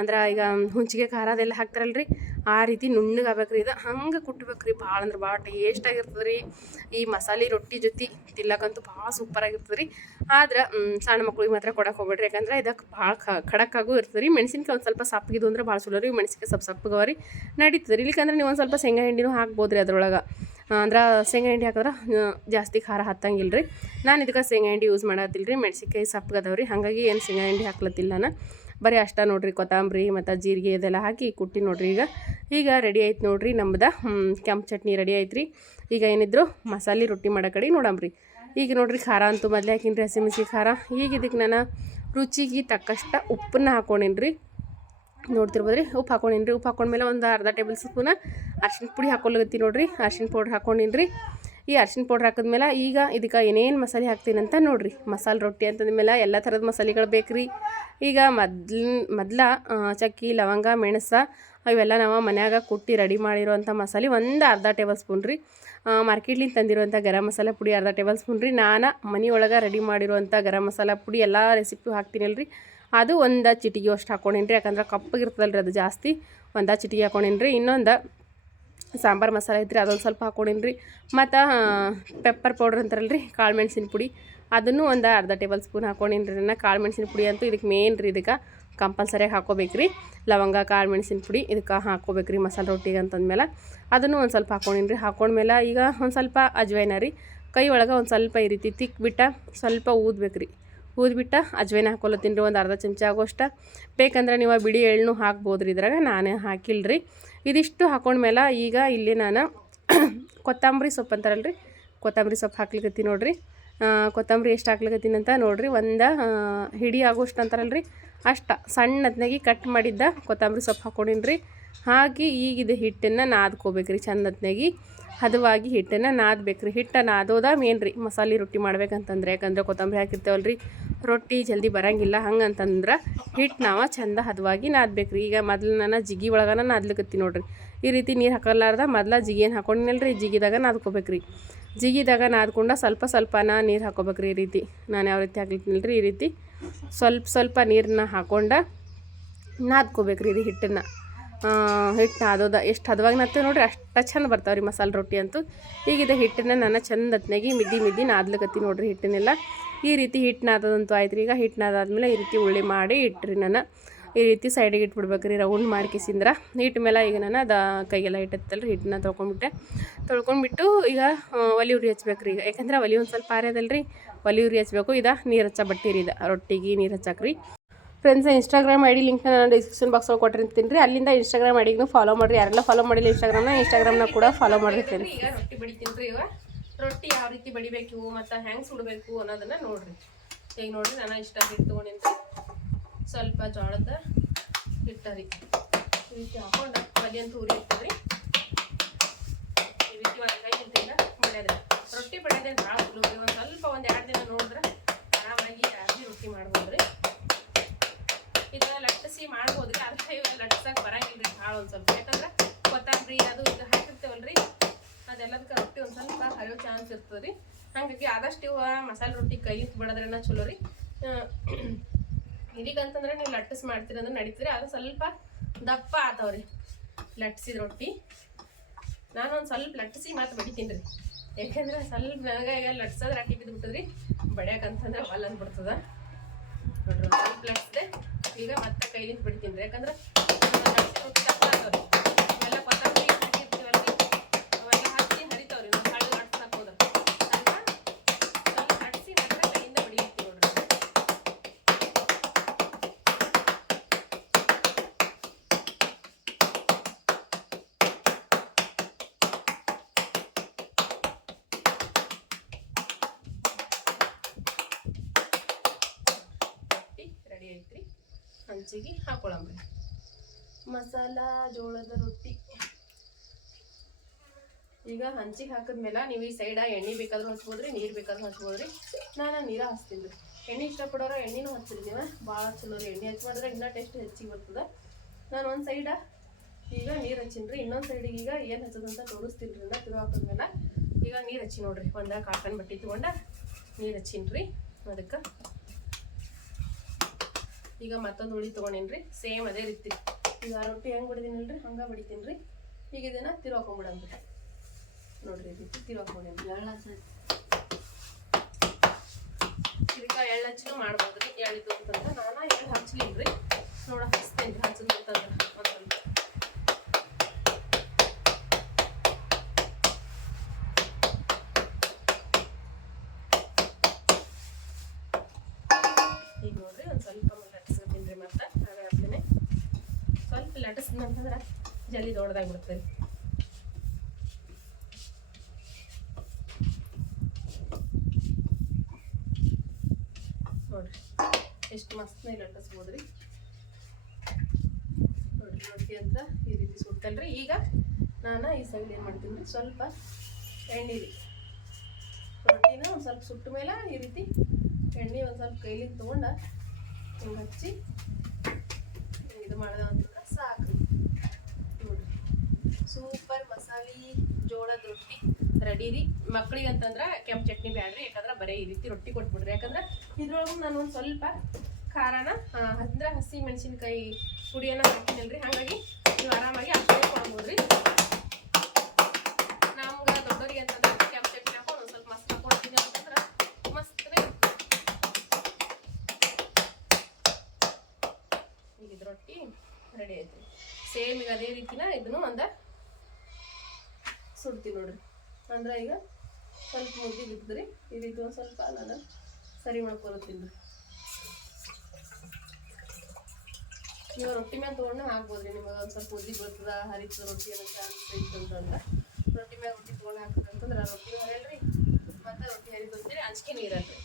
[SPEAKER 1] ಅಂದ್ರೆ ಈಗ ಹುಂಚಿಗೆ ಖಾರ ಅದೆಲ್ಲ ಹಾಕ್ತಾರಲ್ಲ ರೀ ಆ ರೀತಿ ನುಣ್ಣಗೆ ಆಗ್ಬೇಕು ರೀ ಇದು. ಹಂಗೆ ಕುಟ್ಬೇಕ್ರಿ ಭಾಳ ಅಂದ್ರೆ ಭಾಳ ಟೇಸ್ಟ್ ಆಗಿರ್ತದೆ ರೀ ಈ ಮಸಾಲೆ ರೊಟ್ಟಿ ಜೊತೆ ತಿಲ್ಲಕ್ಕಂತೂ ಭಾಳ ಸೂಪರ್ ಆಗಿರ್ತದೆ ರೀ ಆದ್ರೆ ಸಣ್ಣ ಮಕ್ಳಿಗೆ ಮಾತ್ರ ಕೊಡಕ್ಕೆ ಹೋಗ್ಬೇಡ್ರಿ. ಯಾಕಂದ್ರೆ ಇದಕ್ಕೆ ಭಾಳ ಖಡಕ್ಕಾಗೂ ಇರ್ತದೆ ರೀ ಮೆಣಸಿನಕಾಯಿ ಒಂದು ಸ್ವಲ್ಪ ಸಪ್ಪಗಿದು ಅಂದ್ರೆ ಭಾಳ ಚಲೋ ರೀ. ಮೆಣಸಿನ್ಕಾಯಿ ಸ್ವಲ್ಪ ಸಪ್ಪಗವ ರೀ ನಡೀತದೆ ರೀ ಇಲ್ಲಿಕಂದ್ರೆ ನೀವು ಒಂದು ಸ್ವಲ್ಪ ಶೇಂಗಾ ಹಿಂಡಿನೂ ಹಾಕ್ಬೋದು ರೀ ಅದ್ರೊಳಗೆ. ಅಂದ್ರೆ ಶೇಂಗಾ ಹಿಂಡಿ ಹಾಕಿದ್ರೆ ಜಾಸ್ತಿ ಖಾರ ಹತ್ತಂಗಿಲ್ಲ ರೀ ನಾನು ಇದಕ್ಕೆ ಶೇಂಗಾ ಹಿಂಡಿ ಯೂಸ್ ಮಾಡತ್ತಿಲ್ಲ ರೀ ಮೆಣಸಿನ್ಕಾಯಿ ಸಪ್ಪಗದವ್ರಿ ಹಾಗಾಗಿ ಏನು ಶೇಂಗಾ ಹಿಂಡಿ ಹಾಕ್ಲತ್ತಿಲ್ಲ ನಾನು. ಬರೀ ಅಷ್ಟ ನೋಡ್ರಿ ಕೊತ್ತಂಬರಿ ಮತ್ತು ಜೀರಿಗೆ ಇದೆಲ್ಲ ಹಾಕಿ ಕುಟ್ಟಿ ನೋಡ್ರಿ ಈಗ. ಈಗ ರೆಡಿ ಆಯ್ತು ನೋಡ್ರಿ ನಮ್ದು ಕೆಂಪು ಚಟ್ನಿ ರೆಡಿ ಆಯ್ತು ರೀ ಈಗ ಏನಿದ್ರು ಮಸಾಲೆ ರೊಟ್ಟಿ ಮಾಡೋ ಕಡೆ ನೋಡಂಬ್ರಿ ಈಗ ನೋಡ್ರಿ ಖಾರ ಅಂತೂ ಮೊದಲೇ ಹಾಕಿನ್ರಿ ರೀ ಹಸಿಮಿಸಿ ಖಾರ. ಈಗ ಇದಕ್ಕೆ ನಾನು ರುಚಿಗೆ ತಕ್ಕಷ್ಟ ಉಪ್ಪನ್ನ ಹಾಕೊಂಡೀನಿ ರೀ ನೋಡ್ತಿರ್ಬೋದು ರೀ ಉಪ್ಪು ಹಾಕೊಂಡಿನಿ ರೀ ಉಪ್ಪು ಹಾಕೊಂಡ್ಮೇಲೆ ಒಂದು ಅರ್ಧ ಟೇಬಲ್ ಸ್ಪೂನ ಅರ್ಶಿನ ಪುಡಿ ಹಾಕೊಳಗತ್ತಿ ನೋಡಿರಿ. ಅರ್ಶಿನ ಪೌಡ್ರ್ ಹಾಕೊಂಡಿನಿ ಈ ಅರ್ಶಿನ ಪೌಡ್ರ್ ಹಾಕಿದ್ಮೇಲೆ ಈಗ ಇದಕ್ಕೆ ಏನೇನು ಮಸಾಲೆ ಹಾಕ್ತೀನಿ ಅಂತ ನೋಡ್ರಿ. ಮಸಾಲೆ ರೊಟ್ಟಿ ಅಂತಂದ್ಮೇಲೆ ಎಲ್ಲ ಥರದ ಮಸಾಲೆಗಳು ಬೇಕು ರೀ ಈಗ ಮೊದ್ಲು, ಮೊದ್ಲ ಚಕ್ಕಿ, ಲವಂಗ, ಮೆಣಸ ಇವೆಲ್ಲ ನಾವು ಮನ್ಯಾಗ ಕುಟ್ಟಿ ರೆಡಿ ಮಾಡಿರುವಂಥ ಮಸಾಲೆ ಒಂದು ಅರ್ಧ ಟೇಬಲ್ ಸ್ಪೂನ್ ರೀ. ಮಾರ್ಕೆಟ್ಲಿಂದ ತಂದಿರುವಂಥ ಗರಂ ಮಸಾಲೆ ಪುಡಿ ಅರ್ಧ ಟೇಬಲ್ ಸ್ಪೂನ್ ರೀ. ನಾನು ಮನೆಯೊಳಗೆ ರೆಡಿ ಮಾಡಿರುವಂಥ ಗರಂ ಮಸಾಲ ಪುಡಿ ಎಲ್ಲ ರೆಸಿಪಿ ಹಾಕ್ತೀನಲ್ರಿ. ಅದು ಒಂದು ಚಿಟಿಗೆ ಅಷ್ಟು ಹಾಕ್ಕೊಂಡಿನ್ರಿ ಯಾಕಂದ್ರೆ ಕಪ್ಪಗಿರ್ತದಲ್ಲ ರೀ ಅದು ಜಾಸ್ತಿ. ಒಂದು ಚಿಟಿಗೆ ಹಾಕ್ಕೊಂಡಿನ್ರಿ ಇನ್ನೊಂದು ಸಾಂಬಾರು ಮಸಾಲೆ ಐತ್ರಿ, ಅದೊಂದು ಸ್ವಲ್ಪ ಹಾಕ್ಕೊಂಡಿನ್ರಿ ಮತ್ತು ಪೆಪ್ಪರ್ ಪೌಡ್ರ್ ಅಂತಾರಲ್ಲ ರೀ ಕಾಳು ಮೆಣಸಿನ ಪುಡಿ. ಅದನ್ನು ಒಂದು ಅರ್ಧ ಟೇಬಲ್ ಸ್ಪೂನ್ ಹಾಕ್ಕೊಂಡಿನ್ರಿ ನಾನು ಕಾಳು ಮೆಣಸಿನ ಪುಡಿ ಅಂತೂ ಇದಕ್ಕೆ ಮೇನ್ ರೀ ಇದಕ್ಕೆ. ಕಂಪಲ್ಸರಿಯಾಗಿ ಹಾಕೋಬೇಕು ರೀ ಲವಂಗ, ಕಾಳು ಮೆಣಸಿನ ಪುಡಿ ಇದಕ್ಕೆ ಹಾಕ್ಕೋಬೇಕು ರೀ ಮಸಾಲೆ ರೊಟ್ಟಿಗೆ ಅಂತಂದ್ಮೇಲೆ. ಅದನ್ನು ಒಂದು ಸ್ವಲ್ಪ ಹಾಕ್ಕೊಂಡಿನ್ರಿ ಹಾಕೊಂಡ್ಮೇಲೆ ಈಗ ಒಂದು ಸ್ವಲ್ಪ ಅಜ್ವೈನ ರೀ. ಕೈ ಒಳಗೆ ಒಂದು ಸ್ವಲ್ಪ ಈ ರೀತಿ ತಿಕ್ಬಿಟ್ಟು ಸ್ವಲ್ಪ ಊದ್ಬೇಕು ರೀ ಊದ್ಬಿಟ್ಟು, ಅಜ್ವೈನ ಹಾಕೊಲತ್ತೀನಿ ರೀ ಒಂದು ಅರ್ಧ ಚಮಚ ಆಗೋಷ್ಟ. ಬೇಕಂದ್ರೆ ನೀವು ಬಿಡಿ ಎಳ್ಳು ಹಾಕ್ಬೋದು ರೀ ಇದ್ರಾಗ, ನಾನೇ ಹಾಕಿಲ್ಲ ರೀ ಇದಿಷ್ಟು ಹಾಕೊಂಡ್ಮೇಲೆ ಈಗ ಇಲ್ಲಿ ನಾನು ಕೊತ್ತಂಬರಿ ಸೊಪ್ಪು ಅಂತಾರಲ್ಲ ರೀ ಕೊತ್ತಂಬರಿ ಸೊಪ್ಪು ಹಾಕ್ಲಿಕತ್ತಿ ನೋಡಿರಿ. ಕೊತ್ತಂಬರಿ ಎಷ್ಟು ಹಾಕ್ಲಿಕತ್ತೀನಿ ಅಂತ ನೋಡಿರಿ, ಒಂದು ಹಿಡಿ ಆಗೋಷ್ಟು ಅಂತಾರಲ್ಲ ರೀ ಅಷ್ಟು ಸಣ್ಣದ್ನಾಗಿ ಕಟ್ ಮಾಡಿದ್ದ ಕೊತ್ತಂಬರಿ ಸೊಪ್ಪು ಹಾಕೊಂಡಿನಿ ರೀ ಹಾಕಿ ಈಗಿದ ಹಿಟ್ಟನ್ನು ನಾದ್ಕೋಬೇಕು ರೀ ಚಂದತ್ನಾಗಿ ಹದವಾಗಿ ಹಿಟ್ಟನ್ನು ನಾದಬೇಕು ರೀ ಹಿಟ್ಟು ನಾದೋದ ಮೇನ್ ರೀ. ಮಸಾಲೆ ರೊಟ್ಟಿ ಮಾಡ್ಬೇಕಂತಂದ್ರೆ, ಯಾಕಂದ್ರೆ ಕೊತ್ತಂಬರಿ ಹಾಕಿರ್ತೇವಲ್ಲ ರೀ ರೊಟ್ಟಿ ಜಲ್ದಿ ಬರಂಗಿಲ್ಲ. ಹಂಗಂತಂದ್ರೆ ಹಿಟ್ಟು ನಾವು ಚಂದ ಹದವಾಗಿ ನಾದಬೇಕು ರೀ ಈಗ ಮೊದಲು ನಾನು ಜಿಗಿ ಒಳಗನ ನಾದ್ಲಿಕ್ಕತ್ತಿ ನೋಡ್ರಿ. ಈ ರೀತಿ ನೀರು ಹಾಕಲಾರ್ದ ಮೊದ್ಲು ಜಿಗಿಯನ್ನು ಹಾಕೊಂಡಿನಲ್ಲ ರೀ ಜಿಗಿದಾಗ ನಾದ್ಕೋಬೇಕು ರೀ ಜಿಗಿದಾಗ ನಾದ್ಕೊಂಡ ಸ್ವಲ್ಪ ಸ್ವಲ್ಪನ ನೀರು ಹಾಕೋಬೇಕು ರೀ ಈ ರೀತಿ. ನಾನು ಯಾವ ರೀತಿ ಹಾಕ್ಲಿಕ್ಕಿಲ್ಲ ರೀ ಈ ರೀತಿ ಸ್ವಲ್ಪ ಸ್ವಲ್ಪ ನೀರನ್ನ ಹಾಕೊಂಡ ನಾದ್ಕೋಬೇಕು ರೀ ಇದು ಹಿಟ್ಟನ್ನು. ಹಿಟ್ಟು ನಾದೋದ ಎಷ್ಟು ಹದವಾಗಿ ನಾದ್ತೇವೆ ನೋಡ್ರಿ ಅಷ್ಟು ಚಂದ ಬರ್ತಾವೆ ರೀ ಮಸಾಲೆ ರೊಟ್ಟಿ ಅಂತೂ. ಈಗ ಹಿಟ್ಟನ್ನ ನಾನು ಚಂದ ಅತ್ನಾಗಿ ಮಿದ್ದಿ ಮಿದ್ದಿ ನಾದ್ಲಕತ್ತಿ ನೋಡ್ರಿ ಹಿಟ್ಟನ್ನೆಲ್ಲ ಈ ರೀತಿ ಹಿಟ್ಟು ನಾದದಂತೂ ಆಯ್ತು ರೀ ಈಗ ಹಿಟ್ಟು ನಾದಾದ್ಮೇಲೆ ಈ ರೀತಿ ಉಳ್ಳಿ ಮಾಡಿ ಇಟ್ರಿ ನಾನು ಈ ರೀತಿ ಸೈಡಿಗೆ ಇಟ್ಬಿಡ್ಬೇಕು ರೀ ರೌಂಡ್ ಮಾಡ್ಕಿಸಿಂದ್ರೆ ಹಿಟ್ಟು ಮೇಲೆ ಈಗ ನಾನು ಅದು ಕೈಗೆಲ್ಲ ಇಟ್ಟತ್ತಲ್ಲ ರೀ ಹಿಟ್ಟನ್ನ ತೊಳ್ಕೊಂಡ್ಬಿಟ್ಟೆ ತೊಳ್ಕೊಂಡ್ಬಿಟ್ಟು ಈಗ ಒಲಿ ಉರಿ ಹಚ್ಬೇಕು ರೀ ಈಗ. ಯಾಕಂದ್ರೆ ಒಲಿ ಒಂದು ಸ್ವಲ್ಪ ಆರ್ಯದಲ್ಲ ರೀ ಒಲಿ ಉರಿ ಹಚ್ಬೇಕು. ಇದು ನೀರು ಹಚ್ಚ ಬಟ್ಟಿ ರೀ ಇದು. ರೊಟ್ಟಿಗೆ ನೀರು ಹಚ್ಚಾಕ್ರಿ. ಫ್ರೆಂಡ್ಸ್ ಇನ್ಸ್ಟಾಗ್ರಾಮ್ ಐ ಡಿ ಲಿಂಕ್ನ ನಾನು ಡಿಸ್ಕ್ರಿಪ್ಷನ್ ಬಾಕ್ಸ್ ಒಳಗೆ ಕೊಟ್ಟಿರ್ತೀನಿ ರೀ. ಅಲ್ಲಿಂದ ಇನ್ಸ್ಟಾಗ್ರಾಮ್ ಐಡಿಗೂ ಫಾಲೋ ಮಾಡಿರಿ. ಯಾರೆಲ್ಲ ಫಾಲೋ ಮಾಡಿಲ್ಲ ಇನ್ಸ್ಟಾಗ್ರಾಮ್ನ ಇನ್ಸ್ಟಾಗ್ರಾಮ್ನ ಕೂಡ ಫಾಲೋ ಮಾಡಿರಿ ಫ್ರೆಂಡ್ಸ್ ಈಗ ರೊಟ್ಟಿ ಬಡಿತೀನಿ ರೀ ಇವಾಗ. ರೊಟ್ಟಿ ಯಾವ ರೀತಿ ಬಡಿಬೇಕು ಮತ್ತು ಹೆಂಗೆ ಸುಡಬೇಕು ಅನ್ನೋದನ್ನ ನೋಡಿರಿ. ಈಗ ನೋಡಿರಿ ನಾನು ಇಷ್ಟ ಹಿಟ್ಟು ತೊಗೊಂಡಿಂತ ಸ್ವಲ್ಪ ಜೋಳದ ಹಿಟ್ಟ ರೀ. ರೀತಿ ಹಾಕೊಂಡು ಅಂತ ಊರಿ ಇರ್ತದೆ ರೀ. ರೀತಿ ಒಂದು ಕೈ ಬಡಿಯೋದ್ರಿ ರೊಟ್ಟಿ ಬಡಿಯೋದೇನು ಭಾಳ ಸುಲಭ ರೀ. ಒಂದು ಸ್ವಲ್ಪ ಒಂದು ಎರಡು ದಿನ ನೋಡಿದ್ರೆ ಆರಾಮಾಗಿ ರಾಗಿ ರೊಟ್ಟಿ ಮಾಡ್ಬೋದು ರೀ. ಇದನ್ನ ಲಟ್ಟಿಸಿ ಮಾಡ್ಬೋದ್ರಿ? ಆದ್ರೆ ಇವಾಗ ಲಟ್ಸಕ್ಕೆ ಬರಂಗಿಲ್ಲ ರೀ ಭಾಳ ಒಂದು ಸ್ವಲ್ಪ. ಯಾಕಂದ್ರೆ ಕೊತ್ತಂಬರಿ ಅದು ಇದು ರೀ ಅದೆಲ್ಲದಕ್ಕೆ ರೊಟ್ಟಿ ಒಂದು ಸ್ವಲ್ಪ ಹರಿಯೋ ಚಾನ್ಸ್ ಇರ್ತದೆ ರೀ ಹಾಗಾಗಿ ಆದಷ್ಟು ಇವ ಮಸಾಲೆ ರೊಟ್ಟಿ ಕೈ ಬಿಡೋದ್ರನ್ನ ಚಲೋ ರೀ. ಇದೀಗಂತಂದ್ರೆ ನೀವು ಲಟ್ಟಿಸ್ ಮಾಡ್ತೀರಿ ಅಂದ್ರೆ ನಡೀತೀರಿ ಅದು ಸ್ವಲ್ಪ ದಪ್ಪ ಆತಾವ್ರಿ ಲಟ್ಸಿದ ರೊಟ್ಟಿ. ನಾನು ಒಂದು ಸ್ವಲ್ಪ ಲಟ್ಟಿಸಿ ಮಾತು ಬಡಿತೀನಿ ರೀ ಯಾಕೆಂದ್ರೆ ಸ್ವಲ್ಪ ನನಗೆ ಈಗ ಲಟ್ಸೋದ್ರೆ ಅಟ್ಟಿ ಬಿದ್ದು ಬಿಟ್ಟದ್ರಿ ಬಡಿಯಾಕಂತಂದ್ರೆ ಹೊಲ್ ಅಂದ್ಬಿಡ್ತದ. ನೋಡ್ರಿ ಸ್ವಲ್ಪ ಲಟ್ಸಿದೆ ಈಗ ಮತ್ತೆ ಕೈಲಿಂದ ಬಿಡ್ತೀನಿ ಯಾಕಂದ್ರೆ ಹಂಚಿಗೆ ಹಾಕೊಳಂಬ್ರಿ ಮಸಾಲ, ಜೋಳದ ರೊಟ್ಟಿ. ಈಗ ಹಂಚಿಗೆ ಹಾಕಿದ್ಮೇಲೆ ನೀವು ಈ ಸೈಡ ಎಣ್ಣೆ ಬೇಕಾದ್ರೂ ಹಚ್ಬೋದ್ರಿ, ನೀರು ಬೇಕಾದ್ರೂ ಹಚ್ಬೋದ್ರಿ. ನಾನು ನೀರ ಹಚ್ತೀನಿ ಎಣ್ಣೆ ಇಷ್ಟಪಡೋರು ಎಣ್ಣೆನೂ ಹಚ್ಚಿರಿ ನೀವು ಭಾಳ ಚಲೋ ರೀ ಎಣ್ಣೆ ಹಚ್ಚಿ ಮಾಡಿದ್ರೆ ಇನ್ನೂ ಟೇಸ್ಟ್ ಹೆಚ್ಚಿಗೆ ಬರ್ತದೆ. ನಾನು ಒಂದು ಸೈಡ ಈಗ ನೀರು ಹಚ್ಚಿನಿ ರೀ ಇನ್ನೊಂದು ಸೈಡಿಗೆ ಈಗ ಏನು ಹಚ್ಚೋದಂತ ತೋರಿಸ್ತೀನಿ ರೀ ನಾ ತಿರು ಹಾಕಿದ್ಮೇಲೆ ಈಗ ನೀರು ಹಚ್ಚಿ ನೋಡ್ರಿ. ಒಂದು ಕಾಟನ್ ಬಟ್ಟೆ ತೊಗೊಂಡ ನೀರು ಹಚ್ಚಿನಿ ರೀ ಅದಕ್ಕೆ ಈಗ ಮತ್ತೊಂದು ಉಳಿ ತೊಗೊಂಡೇನಿ ಸೇಮ್ ಅದೇ ರೀತಿ. ಈಗ ರೊಟ್ಟಿ ಹೆಂಗೆ ಬಡಿದೀನಲ್ರಿ? ಹಂಗೆ ಬಡಿತೀನಿ ರೀ ಈಗ ಇದನ್ನ ತಿರ್ವಾಕೊಂಬಿಡಂತ ನೋಡ್ರಿ ರೀತಿ ಎಳ್ಳ ಇದಕ್ಕೆ ಎಳ್ಳು ಹಚ್ಚಿನೂ ಮಾಡ್ಬೋದ್ರಿ. ಎಳ್ಳಿದ್ದು ಅಂತಂದ್ರೆ ನಾನು ಎಳ್ಳು ಹಚ್ಲಿಲ್ರಿ ನೋಡ ಹಚ್ತೇನೆ ರೀ ಹಚ್ಚದ್ ಅಂತಂದ್ರೆ. ಒಂದು ಸ್ವಲ್ಪ ಲಟ್ಟಿಸಿದ್ನಂತಂದ್ರೆ ಜಲ್ದಿ ದೊಡ್ಡದಾಗಿ ಬಿಡ್ತದೆ ನೋಡ್ರಿ, ಎಷ್ಟು ಮಸ್ತ್ನಾಗ ಲಟ್ಟಿಸ್ಬೋದ್ರಿ ನೋಡ್ರಿ ರೊಟ್ಟಿ ಅಂತ ಈ ರೀತಿ ಸುಟ್ಟಲ್ರಿ ಈಗ ನಾನು ಈ ಸೈಡ್ ಏನು ಮಾಡ್ತೀನಿ ಸ್ವಲ್ಪ ಎಣ್ಣೆ ರೀ. ರೊಟ್ಟಿನ ಒಂದು ಸ್ವಲ್ಪ ಸುಟ್ಟ ಮೇಲೆ ಈ ರೀತಿ ಎಣ್ಣೆ ಒಂದು ಸ್ವಲ್ಪ ಕೈಲಿಗೆ ತೊಗೊಂಡು ಹಚ್ಚಿ ಇದು ಮಾಡ್ದೆ ಅಂತಂದ್ರೆ ಸಾಕು. ನೋಡ್ರಿ ಸೂಪರ್ ಮಸಾಲೆ ಜೋಳದ ರೊಟ್ಟಿ ರೆಡಿ ರೀ. ಮಕ್ಳಿಗೆ ಅಂತಂದ್ರೆ ಕೆಂಪು ಚಟ್ನಿ ಬ್ಯಾಡ್ರಿ, ಯಾಕಂದ್ರೆ ಬರೀ ಈ ರೀತಿ ರೊಟ್ಟಿ ಕೊಟ್ಬಿಡ್ರಿ. ಯಾಕಂದ್ರೆ ಇದ್ರೊಳಗೆ ನಾನು ಒಂದು ಸ್ವಲ್ಪ ಖಾರನ ಅಂದ್ರೆ ಹಸಿ ಮೆಣಸಿನ್ಕಾಯಿ ಪುಡಿಯನ್ನ ಹಾಕಿನಲ್ರಿ. ಹಾಗಾಗಿ ನೀವು ಆರಾಮಾಗಿ ಅಷ್ಟೇ ಕೊಡ್ಬೋದ್ರಿ. ನಮ್ಗೆ ದೊಡ್ಡವರಿಗೆ ಅಂತಂದ್ರೆ ಕೆಂಪು ಚಟ್ನಿ ಹಾಕೊಂಡು ಒಂದು ಸ್ವಲ್ಪ ಮಸ್ತ್ ಹಾಕೊಡ್ತೀನಿ ಅಂತಂದ್ರೆ ಮಸ್ತ್ ರೀ. ರೊಟ್ಟಿ ರೆಡಿ ಐತ್ರಿ. ಸೇಮ್ ಈಗ ಅದೇ ರೀತಿನ ಇದನ್ನು ಒಂದ ಅಂದ್ರೆ ಈಗ ಸ್ವಲ್ಪ ಮುದ್ದೆ ಬಿದ್ದ್ರಿ ಈ ಒಂದು ಸ್ವಲ್ಪ ನಾನು ಸರಿ ಮಾಡ್ಕೊಳತ್ತೀನಿ ರೀ ನೀವು ರೊಟ್ಟಿ ಮೇಲೆ ತೊಗೊಂಡು ಹಾಕ್ಬೋದ್ರಿ. ನಿಮಗೆ ಒಂದು ಸ್ವಲ್ಪ ಮುದ್ದೆ ಬರ್ತದ ಹರಿತದ ರೊಟ್ಟಿ ಅನ್ನೋ ಇತ್ತು ಅಂತಂದ್ರೆ. ರೊಟ್ಟಿ ಮೇಲೆ ರೊಟ್ಟಿ ತೊಗೊಂಡು ಹಾಕ್ತದಂತಂದ್ರೆ ರೊಟ್ಟಿ ಹರಿಯಲ್ರಿ ಮತ್ತೆ ರೊಟ್ಟಿ ಹರಿದಂತೀರಿ ಅಂಚಿಕೆ ನೀರಲ್ರಿ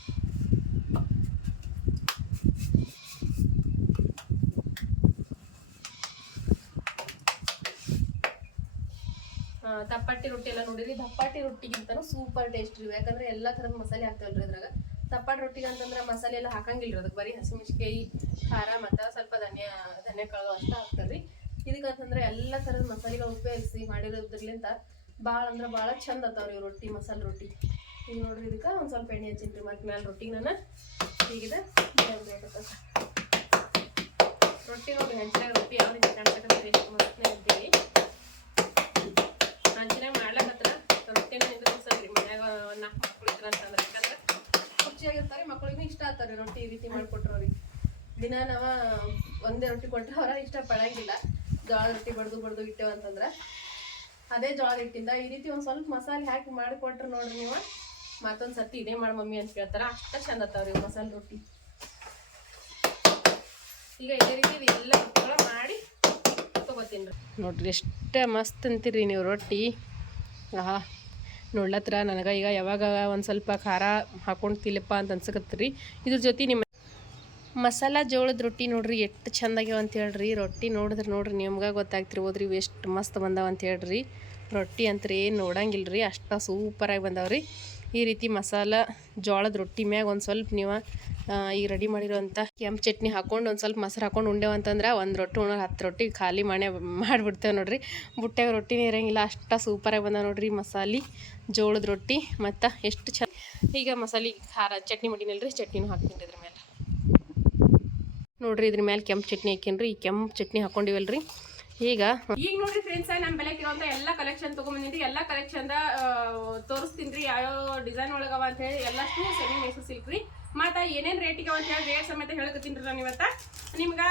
[SPEAKER 1] ಆ, ತಪ್ಪಾಟಿ ರೊಟ್ಟಿ ಎಲ್ಲ ನೋಡಿರಿ ತಪ್ಪಟ್ಟಿ ರೊಟ್ಟಿಗಿಂತನೂ ಸೂಪರ್ ಟೇಸ್ಟ್ ರೀ ಯಾಕಂದ್ರೆ ಎಲ್ಲ ಥರದ ಮಸಾಲೆ ಹಾಕ್ತೇವಲ್ರಿ ಅದ್ರಾಗ ತಪ್ಪಾಟಿ ರೊಟ್ಟಿಗೆ ಅಂತಂದ್ರೆ ಮಸಾಲೆ ಎಲ್ಲ ಹಾಕಂಗಿಲ್ಲ ಅದಕ್ಕೆ. ಬರೀ ಹಸಿಮೆಣಸಿಕಾಯಿ ಖಾರ ಮತ್ತು ಸ್ವಲ್ಪ ಧನ್ಯ ಧನ್ಯ ಕಾಳು ಅಷ್ಟ ಇದಕ್ಕೆ ಇದಕ್ಕಂತಂದ್ರೆ ಎಲ್ಲ ಥರದ ಮಸಾಲೆಗಳು ಉಪಯೋಗಿಸಿ ಮಾಡಿರೋದ್ರಲಿಂತ ಭಾಳ ಅಂದ್ರೆ ಭಾಳ ಚಂದ ಅತ್ತಾವ್ರಿ ಇವ್ ರೊಟ್ಟಿ ಮಸಾಲೆ ರೊಟ್ಟಿ. ಈಗ ನೋಡ್ರಿ ಇದಕ್ಕೆ ಒಂದು ಸ್ವಲ್ಪ ಎಣ್ಣೆ ಹಚ್ಚಿನ್ರಿ. ಮತ್ತೆ ಮ್ಯಾಲೆ ರೊಟ್ಟಿಗೆ ನಾನು ಹೀಗಿದೆ. ರೊಟ್ಟಿ ನೋಡಿ ಹೆಂಚಾಗ ರೊಟ್ಟಿ ಯಾವ ರೀತಿ ಕಾಣ್ತಕ್ಕಂಥ ಟೇಸ್ಟ್ ಮಸ್ತ್ನೇ ಅಂತೇಳಿ ಅಂಚನೆ ಮಾಡ್ಲಕತ್ರ ರೊಟ್ಟಿನ ನಿಂದ್ರಿಸಲ್ರಿ ಮನ್ಯಾಗ ಒಂದ್ ನಾಲ್ಕು ಮಕ್ಳು ಇದ್ರ ಅಂತಂದ್ರೆ ಯಾಕಂದ್ರೆ ಖುಷಿಯಾಗಿರ್ತಾರೆ ಮಕ್ಳಿಗೂ ಇಷ್ಟ ಆಗ್ತಾರೆ ರೊಟ್ಟಿ ಈ ರೀತಿ ಮಾಡ್ಕೊಟ್ರು ಅವ್ರಿಗೆ ದಿನ ನಾವ ಒಂದೇ ರೊಟ್ಟಿ ಕೊಟ್ರೆ ಅವರ ಇಷ್ಟ ಪಡಂಗಿಲ್ಲ. ಜೋಳ ರೊಟ್ಟಿ ಬಡ್ದು ಬಡ್ದು ಇಟ್ಟೇವ ಅಂತಂದ್ರೆ. ಅದೇ ಜೋಳ ಹಿಟ್ಟಿಂದ ಈ ರೀತಿ ಒಂದು ಸ್ವಲ್ಪ ಮಸಾಲೆ ಹಾಕಿ ಮಾಡಿಕೊಟ್ರು ನೋಡ್ರಿ ನೀವು. ಮತ್ತೊಂದು ಸರ್ತಿ ಇದೇ ಮಾಡಿ ಮಮ್ಮಿ ಅಂತ ಕೇಳ್ತಾರ, ಅಷ್ಟ ಚಂದ ಅತ್ತಾವ್ರಿ ಮಸಾಲೆ ರೊಟ್ಟಿ. ಈಗ ಇದೇ ರೀತಿ ಎಲ್ಲ ಮಾಡಿ ತಗೋತೀನಿ ನೋಡ್ರಿ ಎಷ್ಟ ಮಸ್ತ್ ಅಂತೀರಿ ನೀವು ರೊಟ್ಟಿ. ಆಹಾ. ನೋಡ್ಲತ್ರ ನನಗೆ ಈಗ ಯಾವಾಗ ಒಂದು ಸ್ವಲ್ಪ ಖಾರ ಹಾಕೊಂಡು ತಿಲಪ್ಪ ಅಂತ ಅನ್ಸಕತ್ರಿ. ಇದ್ರ ಜೊತೆ ನಿಮ್ಮ ಮಸಾಲ ಜೋಳದ ರೊಟ್ಟಿ ನೋಡ್ರಿ ಎಷ್ಟು ಚೆಂದಾಗ್ಯಾವ ಅಂತ ಹೇಳ್ರಿ. ರೊಟ್ಟಿ ನೋಡಿದ್ರೆ ನೋಡ್ರಿ ನಿಮ್ಗೆ ಗೊತ್ತಾಗ್ತಿರ್ಬೋದ್ರಿ ಎಷ್ಟು ಮಸ್ತ್ ಬಂದಾವ ಅಂತ ಹೇಳ್ರಿ. ರೊಟ್ಟಿ ಅಂತ್ರಿ ಏನು ನೋಡಂಗಿಲ್ಲ ರೀ ಅಷ್ಟು ಸೂಪರಾಗಿ ಬಂದಾವ್ರಿ ಈ ರೀತಿ ಮಸಾಲ ಜೋಳದ ರೊಟ್ಟಿ ಮ್ಯಾಗ ಒಂದು ಸ್ವಲ್ಪ ನೀವು ಈಗ ರೆಡಿ ಮಾಡಿರೋಂಥ ಕೆಂಪು ಚಟ್ನಿ ಹಾಕೊಂಡು ಒಂದು ಸ್ವಲ್ಪ ಮೊಸರು ಹಾಕೊಂಡು ಉಂಡೆವು ಅಂತಂದ್ರೆ ಒಂದು ರೊಟ್ಟಿ ಉಣ್ಣೋ ಹತ್ತು ರೊಟ್ಟಿ ಖಾಲಿ ಮಾಡೇ ಮಾಡಿಬಿಡ್ತೇವೆ ನೋಡ್ರಿ. ಬುಟ್ಟ್ಯಾಗ ರೊಟ್ಟಿನೇ ಇರೋಂಗಿಲ್ಲ, ಅಷ್ಟ ಸೂಪರಾಗಿ ಬಂದ ನೋಡ್ರಿ ಮಸಾಲೆ, ಜೋಳದ ರೊಟ್ಟಿ ಮತ್ತು ಎಷ್ಟು ಚಂದ ಈಗ ಮಸಾಲೆ ಖಾರ ಚಟ್ನಿ ಮಾಡಿನಲ್ರಿ, ಚಟ್ನಿನೂ ಹಾಕ್ತೀನಿ ಇದ್ರ ಮೇಲೆ ನೋಡ್ರಿ ಇದ್ರ ಮೇಲೆ ಕೆಂಪು ಚಟ್ನಿ ಹಾಕಿನ್ರಿ ಈ ಕೆಂಪು ಚಟ್ನಿ ಹಾಕೊಂಡಿವಲ್ರಿ. ಈಗ ಈಗ ನೋಡ್ರಿ ಫ್ರೆಂಡ್ಸ್ ನಮ್ಮ ಬೆಲೆಗೆ ಇರುವಂತ ಎಲ್ಲ ಕಲೆಕ್ಷನ್ ತಗೊಂಬಂದಿನ್ರಿ, ಎಲ್ಲ ಕಲೆಕ್ಷನ್ ತೋರಿಸ್ತೀನಿ ರೀ ಯಾವ್ಯಾವ ಡಿಸೈನ್ ಒಳಗವ ಅಂತ ಹೇಳಿ ಎಲ್ಲಷ್ಟು ಸೆಮಿ ಮೈಸೂರು ಸಿಲ್ಕ್ ರೀ. ಮತ್ತ ಏನೇನು ರೇಟಿಗೆ ಅಂತ ಹೇಳಿ ರೇಟ್ ಸಮೇತ ಹೇಳಕತ್ತೀನಿ ನಾನು ಇವತ್ತ? ನಿಮ್ಗೆ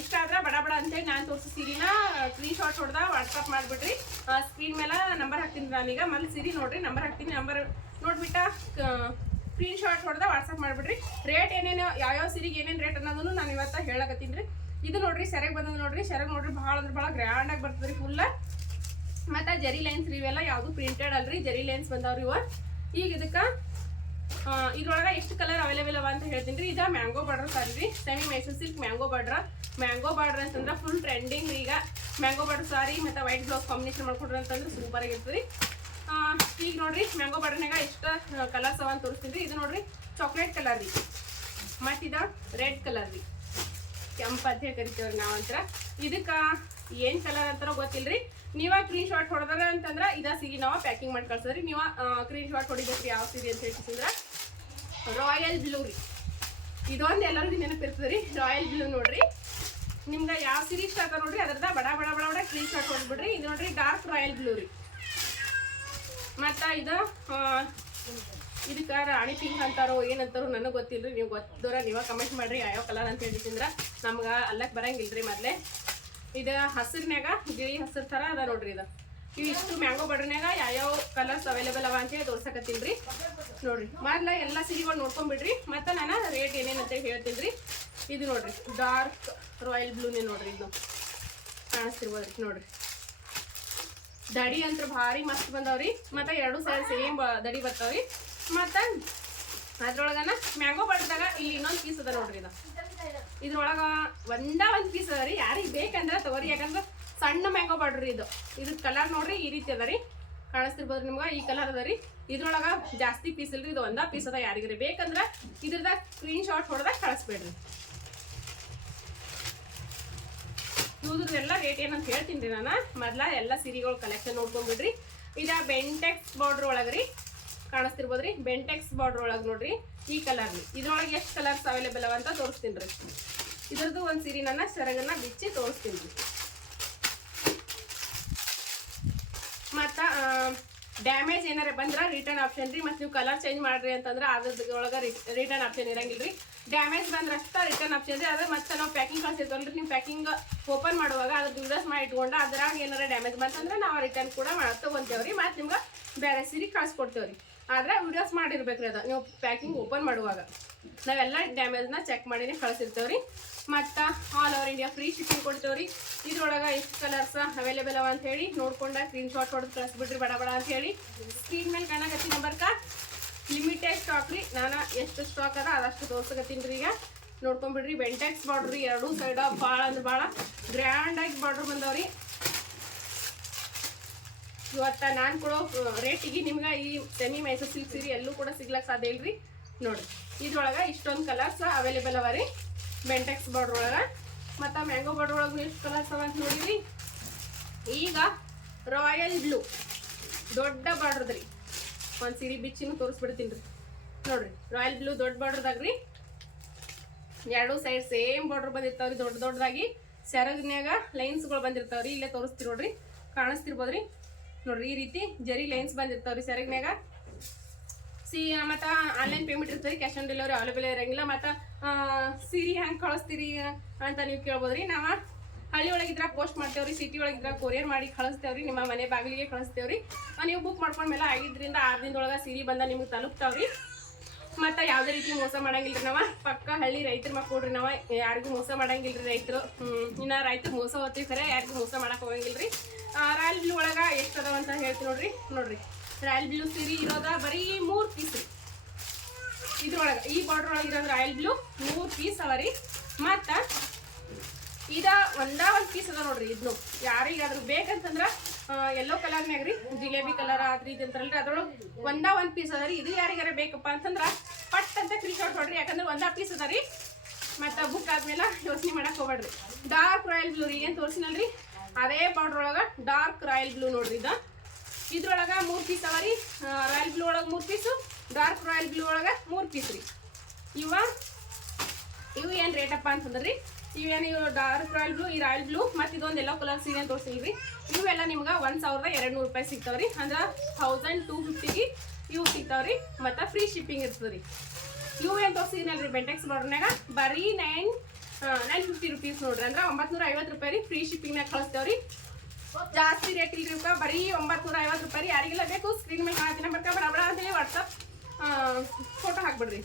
[SPEAKER 1] ಇಷ್ಟ ಆದ್ರೆ ಬಡ ಬಡ ಅಂತೇಳಿ ನಾನು ತೋರಿಸಿ ಸೀರಿನ ಸ್ಕ್ರೀನ್ ಶಾಟ್ ಹೊಡೆದ ವಾಟ್ಸಪ್ ಮಾಡ್ಬಿಡ್ರಿ. ಸ್ಕ್ರೀನ್ ಮೇಲೆ ನಂಬರ್ ಹಾಕ್ತೀನಿ ನಾನೀಗ ಮಲ್ಲಿ ಸೀರಿ ನೋಡ್ರಿ ನಂಬರ್ ಹಾಕ್ತೀನಿ ನಂಬರ್ ನೋಡ್ಬಿಟ್ಟ ಸ್ಕ್ರೀನ್ ಶಾಟ್ ಹೊಡೆದ ವಾಟ್ಸಪ್ ಮಾಡ್ಬಿಡ್ರಿ. ರೇಟ್ ಏನೇನು, ಯಾವ್ಯಾವ ಸೀರಿಗೆ ಏನೇನು ರೇಟ್ ಅನ್ನೋದನ್ನು ನಾನು ಇವತ್ತ ಹೇಳಕತ್ತೀನಿ ರೀ. ಇದು ನೋಡ್ರಿ, ಸೆರೆಗ್ ಬಂದದ ನೋಡ್ರಿ. ಸೆರೆಗ್ ನೋಡ್ರಿ ಭಾಳ ಅಂದ್ರೆ ಭಾಳ ಗ್ರ್ಯಾಂಡ್ ಆಗಿ ಬರ್ತದ್ರಿ ಫುಲ್ ಮತ್ತು ಜರಿ ಲೈನ್ಸ್ ರೀ ಇವೆಲ್ಲ ಯಾವುದು ಪ್ರಿಂಟೆಡ್ ಅಲ್ರಿ. ಜರಿ ಲೈನ್ಸ್ ಬಂದವ್ರಿ ಇವ. ಈಗ ಇದಕ್ಕ
[SPEAKER 2] ಇದ್ರೊಳಗೆ ಎಷ್ಟು ಕಲರ್ ಅವೈಲೇಬಲ್ ಅವ ಅಂತ ಹೇಳ್ತೀನಿ ರೀ. ಇದು ಮ್ಯಾಂಗೋ ಬಾರ್ಡರ್ ಸಾರಿ ರೀ semi Mysuru silk mango border mango border ಅಂತಂದ್ರೆ ಫುಲ್ ಟ್ರೆಂಡಿಂಗ್ ಈಗ. ಮ್ಯಾಂಗೋ ಬಾರ್ಡರ್ ಸಾರಿ ಮತ್ತು ವೈಟ್ ಬ್ಲೌಸ್ ಕಾಂಬಿನೇಷನ್ ಮಾಡಿಕೊಡ್ರಿ ಅಂತಂದ್ರೆ ಸೂಪರ್ ಆಗಿರ್ತದೆ ರೀ. ಈಗ ನೋಡ್ರಿ ಮ್ಯಾಂಗೋ ಬಾರ್ಡರ್ನಾಗ ಎಷ್ಟು ಕಲರ್ಸ್ ಅವ ಅಂತ ತೋರಿಸ್ತೀನಿ ರೀ. ಇದು ನೋಡ್ರಿ ಚಾಕ್ಲೇಟ್ ಕಲರ್ ರೀ. ಮತ್ತು ಇದು ರೆಡ್ ಕಲರ್ ರೀ. ಕೆಂಪು ಅಂತ ಹೇಳಿ ಕರಿತೇವ್ರಿ ನಾವಂತರ. ಇದಕ್ಕೆ ಏನು ಕಲರ್ ಅಂತಾರೋ ಗೊತ್ತಿಲ್ರಿ. ನೀವ ಕ್ಲೀನ್ ಶಾಟ್ ಹೊಡೆದಾಗ ಅಂತಂದ್ರೆ ಇದ ಸಿಗಿ ನಾವು ಪ್ಯಾಕಿಂಗ್ ಮಾಡಿ ಕಳ್ಸದ್ರಿ. ನೀವ ಕ್ಲೀನ್ ಶಾಟ್ ಹೊಡಿಬೇಕ್ರಿ ಯಾವ ಸೀರೆ ಅಂತ ಹೇಳ್ತಿದ್ರ ರಾಯಲ್ ಬ್ಲೂ ರೀ. ಇದೊಂದು ಎಲ್ಲರಿಗೂ ನೆನಪಿರ್ತದ್ರಿ. ರಾಯಲ್ ಬ್ಲೂ ನೋಡ್ರಿ. ನಿಮ್ಗೆ ಯಾವ ಸೀರೆ ಇಷ್ಟ ಆಗ ನೋಡ್ರಿ ಅದ್ರದ ಬಡ ಬಡ ಬಡ ಬಡ ಕ್ಲೀನ್ ಶಾಟ್ ಹೊಡ್ಬಿಡ್ರಿ ಇದು ನೋಡ್ರಿ ಡಾರ್ಕ್ ರಾಯಲ್ ಬ್ಲೂ ರೀ. ಮತ್ತು ಇದು ಇದಕ್ಕ ರಾಣಿ ಪಿಂಕ್ ಅಂತಾರೋ ಏನಂತಾರೋ ನನಗೆ ಗೊತ್ತಿಲ್ರಿ. ನೀವು ಗೊತ್ತದವ್ರ ನೀವ ಕಮೆಂಟ್ ಮಾಡ್ರಿ. ಯಾವ ಕಲರ್ ಅಂತ ಹೇಳಿದ್ರೆ ನಮ್ಗೆ ಅಲ್ಲಕ್ಕೆ ಬರಂಗಿಲ್ರಿ ಮೊದಲೇ. ಇದು ಹಸಿರ್ನ್ಯಾಗ ಗಿಳಿ ಹಸಿರು ಥರ ಅದ ನೋಡ್ರಿ ಇದು. ಇವು ಇಷ್ಟು ಮ್ಯಾಂಗೋ ಬಡ್ರ್ನ್ಯಾಗ ಯಾವ್ಯಾವ ಕಲರ್ಸ್ ಅವೈಲೇಬಲ್ ಅವ ಅಂತೇಳಿ ತೋರ್ಸಕತ್ತೀನಿ ರೀ. ನೋಡ್ರಿ, ಮೊದ್ಲ ಎಲ್ಲ ಸೀರೆಗಳು ನೋಡ್ಕೊಂಬಿಡ್ರಿ, ಮತ್ತು ನಾನು ರೇಟ್ ಏನೇನು ಅಂತೇಳಿ ಹೇಳ್ತೀನಿ ರೀ. ಇದು ನೋಡ್ರಿ ಡಾರ್ಕ್ ರಾಯಲ್ ಬ್ಲೂನೇ ನೋಡ್ರಿ ಇದು. ಕಾಣಿಸ್ತಿರ್ಬೋದ್ರಿ, ನೋಡ್ರಿ. ದಡಿ ಅಂತ ಭಾರಿ ಮಸ್ತ್ ಬಂದವ್ರಿ ಮತ್ತೆ ಎರಡು ಸೈಡ್ ಸೇಮ್ ದಡಿ ಬರ್ತಾವ್ರಿ ಮತ್ತೆ ಅದ್ರೊಳಗನ ಮ್ಯಾಂಗೋ ಬಡ್ದಾಗ ಇಲ್ಲಿ ಇನ್ನೊಂದು ಪೀಸ್ ಅದ ನೋಡ್ರಿ ಇದು. ಇದ್ರೊಳಗ ಒಂದ ಒಂದ್ ಪೀಸ್ ಅದ ರೀ. ಯಾರಿಗೆ ಬೇಕಂದ್ರೆ ತಗೋರಿ. ಯಾಕಂದ್ರೆ ಸಣ್ಣ ಮ್ಯಾಂಗೋ ಬಾರ್ಡ್ರಿ ಇದು. ಇದು ಕಲರ್ ನೋಡ್ರಿ ಈ ರೀತಿ ಅದ ರೀ. ಕಾಣಿಸ್ತಿರ್ಬೋದ್ರಿ ನಿಮ್ಗೆ? ಈ ಕಲರ್ ಅದ ರೀ. ಇದ್ರೊಳಗ ಜಾಸ್ತಿ ಪೀಸ್ ಇಲ್ರಿ. ಇದು ಒಂದ ಪೀಸ್ ಅದ. ಯಾರಿಗಾರಿ ಬೇಕಂದ್ರೆ ಇದ್ರದಾಗ ಸ್ಕ್ರೀನ್ ಶಾಟ್ ಹೊಡೆದಾಗ ಕಳಿಸ್ಬೇಡ್ರಿ. ಇವ್ರದ್ದೆಲ್ಲ ರೇಟ್ ಏನಂತ ಹೇಳ್ತೀನಿ ರೀ ನಾನು. ಮೊದ್ಲ ಎಲ್ಲ ಸೀರೆಗಳು ಕಲೆಕ್ಷನ್ ನೋಡ್ಕೊಂಡ್ಬಿಡ್ರಿ ಇದ ಬೆಂಟೆಕ್ಸ್ ಬಾರ್ಡ್ರ್ ಒಳಗ್ರಿ ಕಾಣಿಸ್ತಿರ್ಬೋದ್ರಿ? ಬೆಂಟೆಕ್ಸ್ ಬಾರ್ಡ್ರ್ ಒಳಗೆ ನೋಡ್ರಿ ಈ ಕಲರ್ ರೀ ಇದ್ರೊಳಗೆ ಎಷ್ಟು ಕಲರ್ಸ್ ಅವೈಲೇಬಲ್ ಅವ ಅಂತ ತೋರಿಸ್ತೀನಿ ರೀ. ಇದ್ರದ್ದು ಒಂದು ಸೀರೆ ನನ್ನ ಸೆರಗನ್ನ ಬಿಚ್ಚಿ ತೋರಿಸ್ತೀನಿ. ಮತ್ತು ಡ್ಯಾಮೇಜ್ ಏನಾರ ಬಂದ್ರೆ ರಿಟರ್ನ್ ಆಪ್ಷನ್ ರೀ, ಮತ್ತು ನೀವು ಕಲರ್ ಚೇಂಜ್ ಮಾಡ್ರಿ ಅಂತಂದ್ರೆ ಅದ್ರದ್ದು ಒಳಗೆ ರಿಟರ್ನ್ ಆಪ್ಷನ್ ಇರಂಗಿಲ್ಲ ರೀ ಡ್ಯಾಮೇಜ್ ಬಂದ್ರೆ ಅಷ್ಟ ರಿಟರ್ನ್ ಆಪ್ಷನ್ ರೀ ಅದೇ ಮತ್ತೆ ನಾವು ಪ್ಯಾಕಿಂಗ್ ಕಳ್ಸಿರ್ತೀವಲ್ಲ ನೀವು ಪ್ಯಾಕಿಂಗ್ ಓಪನ್ ಮಾಡುವಾಗ ಅದ್ರ ವಿಡಿಯೋಸ್ ಮಾಡಿ ಇಟ್ಕೊಂಡು ಅದ್ರಾಗ ಏನಾರ ಡ್ಯಾಮೇಜ್ ಬಂತಂದ್ರೆ ನಾವು ರಿಟರ್ನ್ ಕೂಡ ಮಾಡ್ತಾ ರೀ ಮತ್ತು ನಿಮ್ಗೆ ಬೇರೆ ಸೀರೆ ಕಳ್ಸಿಕೊಡ್ತೇವ್ರಿ. ಆದ್ರೆ ವಿಡಿಯೋಸ್ ಮಾಡಿರ್ಬೇಕ್ರಿ ಅದು. ನೀವು ಪ್ಯಾಕಿಂಗ್ ಓಪನ್ ಮಾಡುವಾಗ. ನಾವೆಲ್ಲ ಡ್ಯಾಮೇಜ್ನ ಚೆಕ್ ಮಾಡಿನೇ ಕಳ್ಸಿರ್ತೇವ್ರಿ. ಮತ್ತು all over India free shipping ಕೊಡ್ತೇವ್ರಿ. ಇದ್ರೊಳಗೆ ಎಷ್ಟು ಕಲರ್ಸ್ ಅವೈಲೇಬಲ್ ಅವ ಅಂತ ಹೇಳಿ ನೋಡ್ಕೊಂಡ ಸ್ಕ್ರೀನ್ ಶಾಟ್ ಹೊಡೆದು ಕಳಿಸ್ಬಿಡ್ರಿ ಬಡ ಬಡ ಹೇಳಿ ಸ್ಕ್ರೀನ್ ಮೇಲೆ ಕಾಣಕತ್ತಿ ನಂಬರ್ಕ ಲಿಮಿಟೆಡ್ ಸ್ಟಾಕ್ ರೀ. ನಾನು ಎಷ್ಟು ಸ್ಟಾಕ್ ಅದ ಅದಷ್ಟು ತೋರ್ಸಕತ್ತೀನಿ ರೀ ಈಗ. ನೋಡ್ಕೊಂಬಿಡ್ರಿ ಬೆಂಟೆಕ್ಸ್ ಬಾರ್ಡ್ರಿ ರೀ ಎರಡೂ ಸೈಡ ಭಾಳ ಅಂದ್ರೆ ಭಾಳ ಗ್ರ್ಯಾಂಡಾಗಿ ಬಾರ್ಡ್ರ್ ಬಂದವ್ರಿ. ಇವತ್ತ ನಾನು ಕೊಡೋ ರೇಟಿಗೆ ನಿಮ್ಗೆ ಈ ಸೆಮಿ ಮೈಸೂರು ಸಿಲ್ಕ್ ಸೀರೆ ಎಲ್ಲೂ ಕೂಡ ಸಿಗ್ಲಕ್ಕೆ ಸಾಧ್ಯ ಇಲ್ರಿ? ನೋಡಿರಿ. ಇದ್ರೊಳಗೆ ಇಷ್ಟೊಂದು ಕಲರ್ಸ್ ಅವೈಲೇಬಲ್ ಅವ ರೀ. ಬೆಂಟೆಕ್ಸ್ ಬಾರ್ಡ್ರ್ ಒಳಗೆ. ಮತ್ತು ಮ್ಯಾಂಗೋ ಬಾರ್ಡ್ರ್ ಒಳಗೆ ಎಷ್ಟು ಕಲರ್ಸ್ ಅವ ಅಂತ ನೋಡಿರಿ. ಈಗ ರಾಯಲ್ ಬ್ಲೂ ದೊಡ್ಡ ಬಾರ್ಡರ್ ರೀ ಒಂದು ಸೀರೆ ಬಿಚ್ಚಿನೂ ತೋರಿಸ್ಬಿಡ್ತೀನಿ ರೀ. ನೋಡಿರಿ ರಾಯಲ್ ಬ್ಲೂ ದೊಡ್ಡ ಬಾರ್ಡ್ರದಾಗ ರೀ. ಎರಡು ಸೈಡ್ ಸೇಮ್ ಬಾರ್ಡರ್ ಬಂದಿರ್ತಾವ್ರಿ ದೊಡ್ಡ ದೊಡ್ಡದಾಗಿ. ಸೆರಗ್ನ್ಯಾಗ ಲೈನ್ಸ್ಗಳು ಬಂದಿರ್ತಾವ್ರಿ ಇಲ್ಲೇ ತೋರಿಸ್ತೀವಿ ನೋಡ್ರಿ. ಕಾಣಿಸ್ತಿರ್ಬೋದ್ರಿ? ನೋಡ್ರಿ, ಈ ರೀತಿ ಜರಿ ಲೈನ್ಸ್ ಬಂದಿರ್ತಾವ್ರಿ ಸೆರಗ್ನ್ಯಾಗ ಸಿ ಮತ್ತು ಆನ್ಲೈನ್ ಪೇಮೆಂಟ್ ಇರ್ತದೆ ಕ್ಯಾಶ್ ಆನ್ ಡೆಲಿವರಿ ಅವೈಲೇಬಲ್ ಇರಂಗಿಲ್ಲ. ಮತ್ತು ಸೀರೆ ಹೆಂಗೆ ಕಳಿಸ್ತೀರಿ ಅಂತ ನೀವು ಕೇಳ್ಬೋದ್ರಿ. ನಾವು ಹಳ್ಳಿ ಒಳಗಿದ್ರ ಪೋಸ್ಟ್ ಮಾಡ್ತೇವ್ರಿ ಸಿಟಿ ಒಳಗಿದ್ರ ಕೊರಿಯರ್ ಮಾಡಿ ಕಳಿಸ್ತೇವ್ರಿ. ನಿಮ್ಮ ಮನೆ ಬಾಗಿಲಿಗೆ ಕಳಿಸ್ತೇವ್ರಿ. ನೀವು ಬುಕ್ ಮಾಡ್ಕೊಂಡ್ಮೇಲೆ ಐದರಿಂದ ಆರು ದಿನದೊಳಗೆ ಸೀರೆ ಬಂದ ನಿಮ್ಗೆ ತಲುಪ್ತಾವ್ರಿ. ಮತ್ತು ಯಾವುದೇ ರೀತಿ ಮೋಸ ಮಾಡಂಗಿಲ್ರಿ ನಾವ? ಪಕ್ಕ ಹಳ್ಳಿ ರೈತರ ಮಕ್ಕಳ್ರಿ ನಾವ. ಯಾರಿಗೂ ಮೋಸ ಮಾಡಂಗಿಲ್ರಿ ರೈತರು. ಇನ್ನ ರೈತರು ಮೋಸ ಹೋಗ್ತೀವಿ ಯಾರಿಗೂ ಮೋಸ ಮಾಡಕ್ ಹೋಗಂಗಿಲ್ರಿ. ರಾಯಲ್ ಬ್ಲೂ ಒಳಗೆ ಎಷ್ಟು ಅದಾವ ಅಂತ ಹೇಳ್ತೀನಿ ನೋಡ್ರಿ. ನೋಡ್ರಿ. ರಾಯಲ್ ಬ್ಲೂ ಸೀರೆ ಇರೋದ ಬರೀ ಮೂರು ಪೀಸ್ ರೀ. ಇದ್ರೊಳಗೆ, ಈ ಬಾರ್ಡರ್ ಒಳಗೆ ಇರೋದು ರಾಯಲ್ ಬ್ಲೂ, ಮೂರು ಪೀಸ್ ಅವ ರೀ. ಮತ್ತು ಇದ ಒಂದ ಒಂದು ಪೀಸ್ ಅದ ನೋಡ್ರಿ ಇದ್ನು. ಯಾರಿಗಾದ್ರೂ ಬೇಕಂತಂದ್ರ ಎಲ್ಲೋ ಕಲರ್ನ್ಯಾಗ ರೀ, ಜಿಲೇಬಿ ಕಲರ್ ಆದ್ರಿ ಇದು ಅದ್ರೊಳಗೆ ಒಂದ ಒಂದು ಪೀಸ್ ಅದ ರೀ. ಇದು ಯಾರಿಗಾರ ಬೇಕಪ್ಪ ಅಂತಂದ್ರ ಪಟ್ ಅಂತ ಕ್ರೀ ಶಾಟ್ ಹೊಡ್ರಿ ಯಾಕಂದ್ರೆ ಒಂದ ಪೀಸ್ ಅದ ರೀ. ಮತ್ತು ಬುಕ್ ಆದ್ಮೇಲೆ ಯೋಚನೆ ಮಾಡಕ್ ಹೋಗ್ಬೇಡ್ರಿ. ಡಾರ್ಕ್ ರಾಯಲ್ ಬ್ಲೂ ರೀ. ಏನು ತೋರಿಸಿನಲ್ರಿ? ಅದೇ ಪೌಡರ್ ಒಳಗ ಡಾರ್ಕ್ ರಾಯಲ್ ಬ್ಲೂ ನೋಡ್ರಿ ಇದು. ಇದ್ರೊಳಗೆ ಮೂರು ಪೀಸ್ ಅವ ರೀ. ರಾಯಲ್ ಬ್ಲೂ ಒಳಗೆ ಮೂರು ಪೀಸು ಡಾರ್ಕ್ ರಾಯಲ್ ಬ್ಲೂ ಒಳಗೆ ಮೂರು ಪೀಸ್ ರೀ. ಇವ, ಇವು ಏನು ರೇಟಪ್ಪ ಅಂತಂದ್ರಿ ಇವೇನು ಇವು ಡಾರ್ಕ್ ರಾಯಲ್ ಬ್ಲೂ ಈ ರಾಯಲ್ ಬ್ಲೂ ಮತ್ತು ಇದೊಂದು ಎಲ್ಲೋ ಕಲರ್ ಸೀರೆ ತೋರಿಸಿಲ್ರಿ ಇವೆಲ್ಲ ನಿಮ್ಗೆ ಒಂದು ಸಾವಿರದ ಎರಡು ನೂರು ರೂಪಾಯಿ ಸಿಗ್ತಾವ್ರಿ. ಅಂದ್ರೆ ಥೌಸಂಡ್ ಟೂ ಫಿಫ್ಟಿಗೆ ಇವು ಸಿಗ್ತಾವ್ರಿ. ಮತ್ತು ಫ್ರೀ ಶಿಪ್ಪಿಂಗ್ ಇರ್ತದೆ ರೀ ಇವು ಏನು ತೋರಿಸಿದ್ನಲ್ರಿ ಬೆಂಟೆಕ್ಸ್ ಬಾರ್ಡ್ರ್ನಾಗ ಬರೀ ನೈನ್ ನೈನ್ ಫಿಫ್ಟಿ ರುಪೀಸ್ ನೋಡ್ರಿ. ಅಂದ್ರೆ ಒಂಬತ್ತು ಐವತ್ತು ರೂಪಾಯಿ ರೀ ಫ್ರೀ ಶಿಪ್ಪಿಂಗ್ನಾಗ ಕಳಿಸ್ತೇವ್ರಿ. ಜಾಸ್ತಿ ರೇಟ್ ಇಲ್ರಿ ಬರೀ ಒಂಬತ್ತು ನೂರ ಐವತ್ತು ರೂಪಾಯಿ ರೀ. ಯಾರಿಗೆಲ್ಲ ಬೇಕು ಸ್ಕ್ರೀನ್ ಮೇಲೆ ಕಾಣ್ತೀನಿ ಬಡ ಬಡ ಅಂತೇಳಿ ವಾಟ್ಸಪ್ ಫೋಟೋ ಹಾಕ್ಬಿಡ್ರಿ.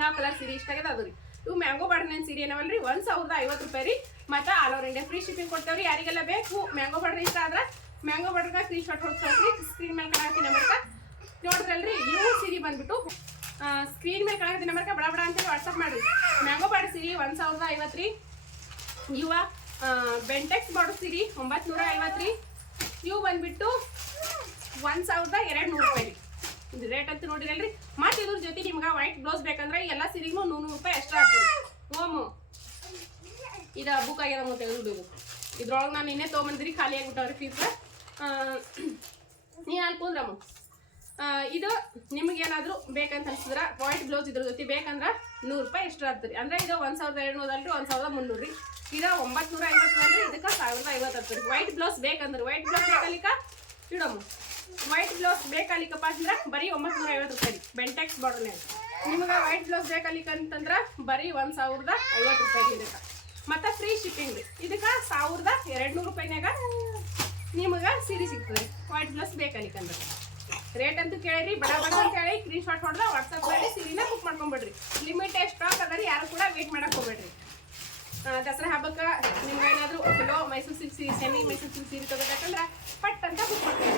[SPEAKER 2] ಯಾವ ಕಲರ್ ಸೀರೆ ಇಷ್ಟ ಆಗ್ಯದ ಅದು ರೀ. ಇವು ಮ್ಯಾಂಗೋ ಬಾರ್ಡರ್ ಸೀರೆ ಏನವಲ್ರಿ ಒಂದ್ ಸಾವಿರದ ಐವತ್ತು ರೂಪಾಯಿ ರೀ. ಮತ್ತು all over India free shipping ಕೊಡ್ತೇವ್ರಿ. ಯಾರಿಗೆಲ್ಲ ಬೇಕು ಮ್ಯಾಂಗೋ ಬಾರ್ಡರ್ ಇಷ್ಟ ಆದ್ರೆ ಮ್ಯಾಂಗೋ ಬಾರ್ಡರ್ಗೆ ಸ್ಕ್ರೀನ್ ಶಾಟ್ ಹೊಡ್ಕೊಳ್ರಿ ಸ್ಕ್ರೀನ್ ಮೇಲೆ ಕಾಣ್ತೀನಿ ಬರ್ಕ ನೋಡಿದ್ರಲ್ರಿ, ಇವು ಸೀರೆ ಬಂದ್ಬಿಟ್ಟು ಸ್ಕ್ರೀನ್ ಮೇಲೆ ಕಾಣಕತ್ತಿ ನಂಬರ್ಗೆ ಬಡ ಬಡ ಅಂತೇಳಿ ವಾಟ್ಸಪ್ ಮಾಡಿರಿ. ಮ್ಯಾಂಗೋ ಬಾರ್ಡರ್ ಸೀರೆ ಒಂದು ಸಾವಿರದ ಐವತ್ತು ರೀ. ಇವ ಬೆಂಟೆಕ್ಸ್ ಬಾರ್ಡರ್ ಸೀರೆ ಒಂಬತ್ತು ನೂರ ಐವತ್ತು ರೀ. ಇವು ಬಂದ್ಬಿಟ್ಟು ಒಂದು ಸಾವಿರದ ಎರಡು ನೂರು ರೂಪಾಯಿ ರೀ. ಇದು ರೇಟ್ ಅಂತ ನೋಡಿರಲ್ರಿ? ಮತ್ತೆ ಇದ್ರ ಜೊತೆ ನಿಮ್ಗೆ ವೈಟ್ ಬ್ಲೌಸ್ ಬೇಕಂದ್ರೆ ಎಲ್ಲ ಸೀರೆಗೂ ನೂರು ರೂಪಾಯಿ ಎಕ್ಸ್ಟ್ರಾ ಆಗ್ತದೆ ಓಮು. ಇದು ಬುಕ್ ಆಗ್ಯದ ಮತ್ತೆ ತೆಗೆದು ಇದ್ರೊಳಗೆ ನಾನು ಇನ್ನೇ ತೊಗೊಂಬಂದಿರಿ, ಖಾಲಿ ಆಗಿಬಿಟ್ಟವ್ರಿ ಫೀಸ್ ನೀ ಅನ್ಕೊಂಡ್ರಮ್ಮ ಇದು ನಿಮ್ಗೆ ಏನಾದರೂ ಬೇಕಂತ ಅನ್ಸಿದ್ರೆ ವೈಟ್ ಬ್ಲೌಸ್ ಇದ್ರ ಜೊತೆ ಬೇಕಂದ್ರೆ ನೂರು ರೂಪಾಯಿ ಎಕ್ಸ್ಟ್ರಾ ಆಗ್ತದೆ ಅಂದ್ರೆ ಇದು ಒಂದು ಸಾವಿರದ ಎರಡುನೂರಲ್ರಿ ಒಂದು ಸಾವಿರದ ಮುನ್ನೂರು ರೀ. ಇದು ಒಂಬತ್ತು ನೂರ ಐವತ್ತು ಇದಕ್ಕೆ ಸಾವಿರದ ಐವತ್ತು ಆಗ್ತದೆ ವೈಟ್ ಬ್ಲೌಸ್ ಬೇಕಂದ್ರೆ. ವೈಟ್ ಬ್ಲೌಸ್ ಬೇಕಲ್ಲಿಕ್ಕ ಇಡಮ್ಮ ವೈಟ್ ಬ್ಲೌಸ್ ಬೇಕಾಲಿಕಪ್ಪ ಅಂದ್ರೆ ಬರೀ ಒಂಬತ್ತು ನೂರ ಐವತ್ತು ರೂಪಾಯಿ ಬೆಂಟೆಕ್ಸ್ ಬಾರ್ಡರ್ನೇ ನಿಮ್ಗೆ ವೈಟ್ ಬ್ಲೌಸ್ ಬೇಕಲಿಕ್ಕಂತಂದ್ರೆ ಬರೀ ಒಂದು ಸಾವಿರದ ಐವತ್ತು ರೂಪಾಯಿ ಇದೆ ಇದಕ್ಕೆ ಮತ್ತು ಫ್ರೀ ಶಿಪ್ಪಿಂಗ್ ರೀ. ಇದಕ್ಕೆ ಸಾವಿರದ ಎರಡು ನೂರು ರೂಪಾಯಿನಾಗ ನಿಮಗೆ ಸೀರೆ ಸಿಗ್ತದೆ ವೈಟ್ ಬ್ಲೌಸ್ ಬೇಕಲಿಕ್ಕಂದ್ರೆ ರೇಟ್ ಅಂತೂ ಕೇಳಿರಿ, ಬಡ ಬಡ ಅಂತ ಹೇಳಿ ಸ್ಕ್ರೀನ್ ಶಾಟ್ ಹೊಡೆದ ವಾಟ್ಸಪ್ ಮಾಡಿ ಸೀರೆನ ಬುಕ್ ಮಾಡ್ಕೊಂಬಿಡ್ರಿ. ಲಿಮಿಟೆಡ್ ಸ್ಟಾಕ್ ರೀ, ಯಾರು ಕೂಡ ವೇಟ್ ಮಾಡಕ್ಕೆ ಹೋಗ್ಬೇಡ್ರಿ. ದಸರಾ ಹಬ್ಬಕ್ಕೆ ನಿಮ್ಗೆ ಏನಾದರೂ ಕಿಲೋ ಮೈಸೂರು ಸಿಲ್ಕ್ ಸೀರೆ, ಸೆಮಿ ಮೈಸೂರು ಸಿಲ್ಕ್ ಸೀರೆ ತಗೋಬೇಕಂದ್ರೆ ಪಟ್ ಅಂತ ಬುಕ್ ಮಾಡ್ತೀವಿ.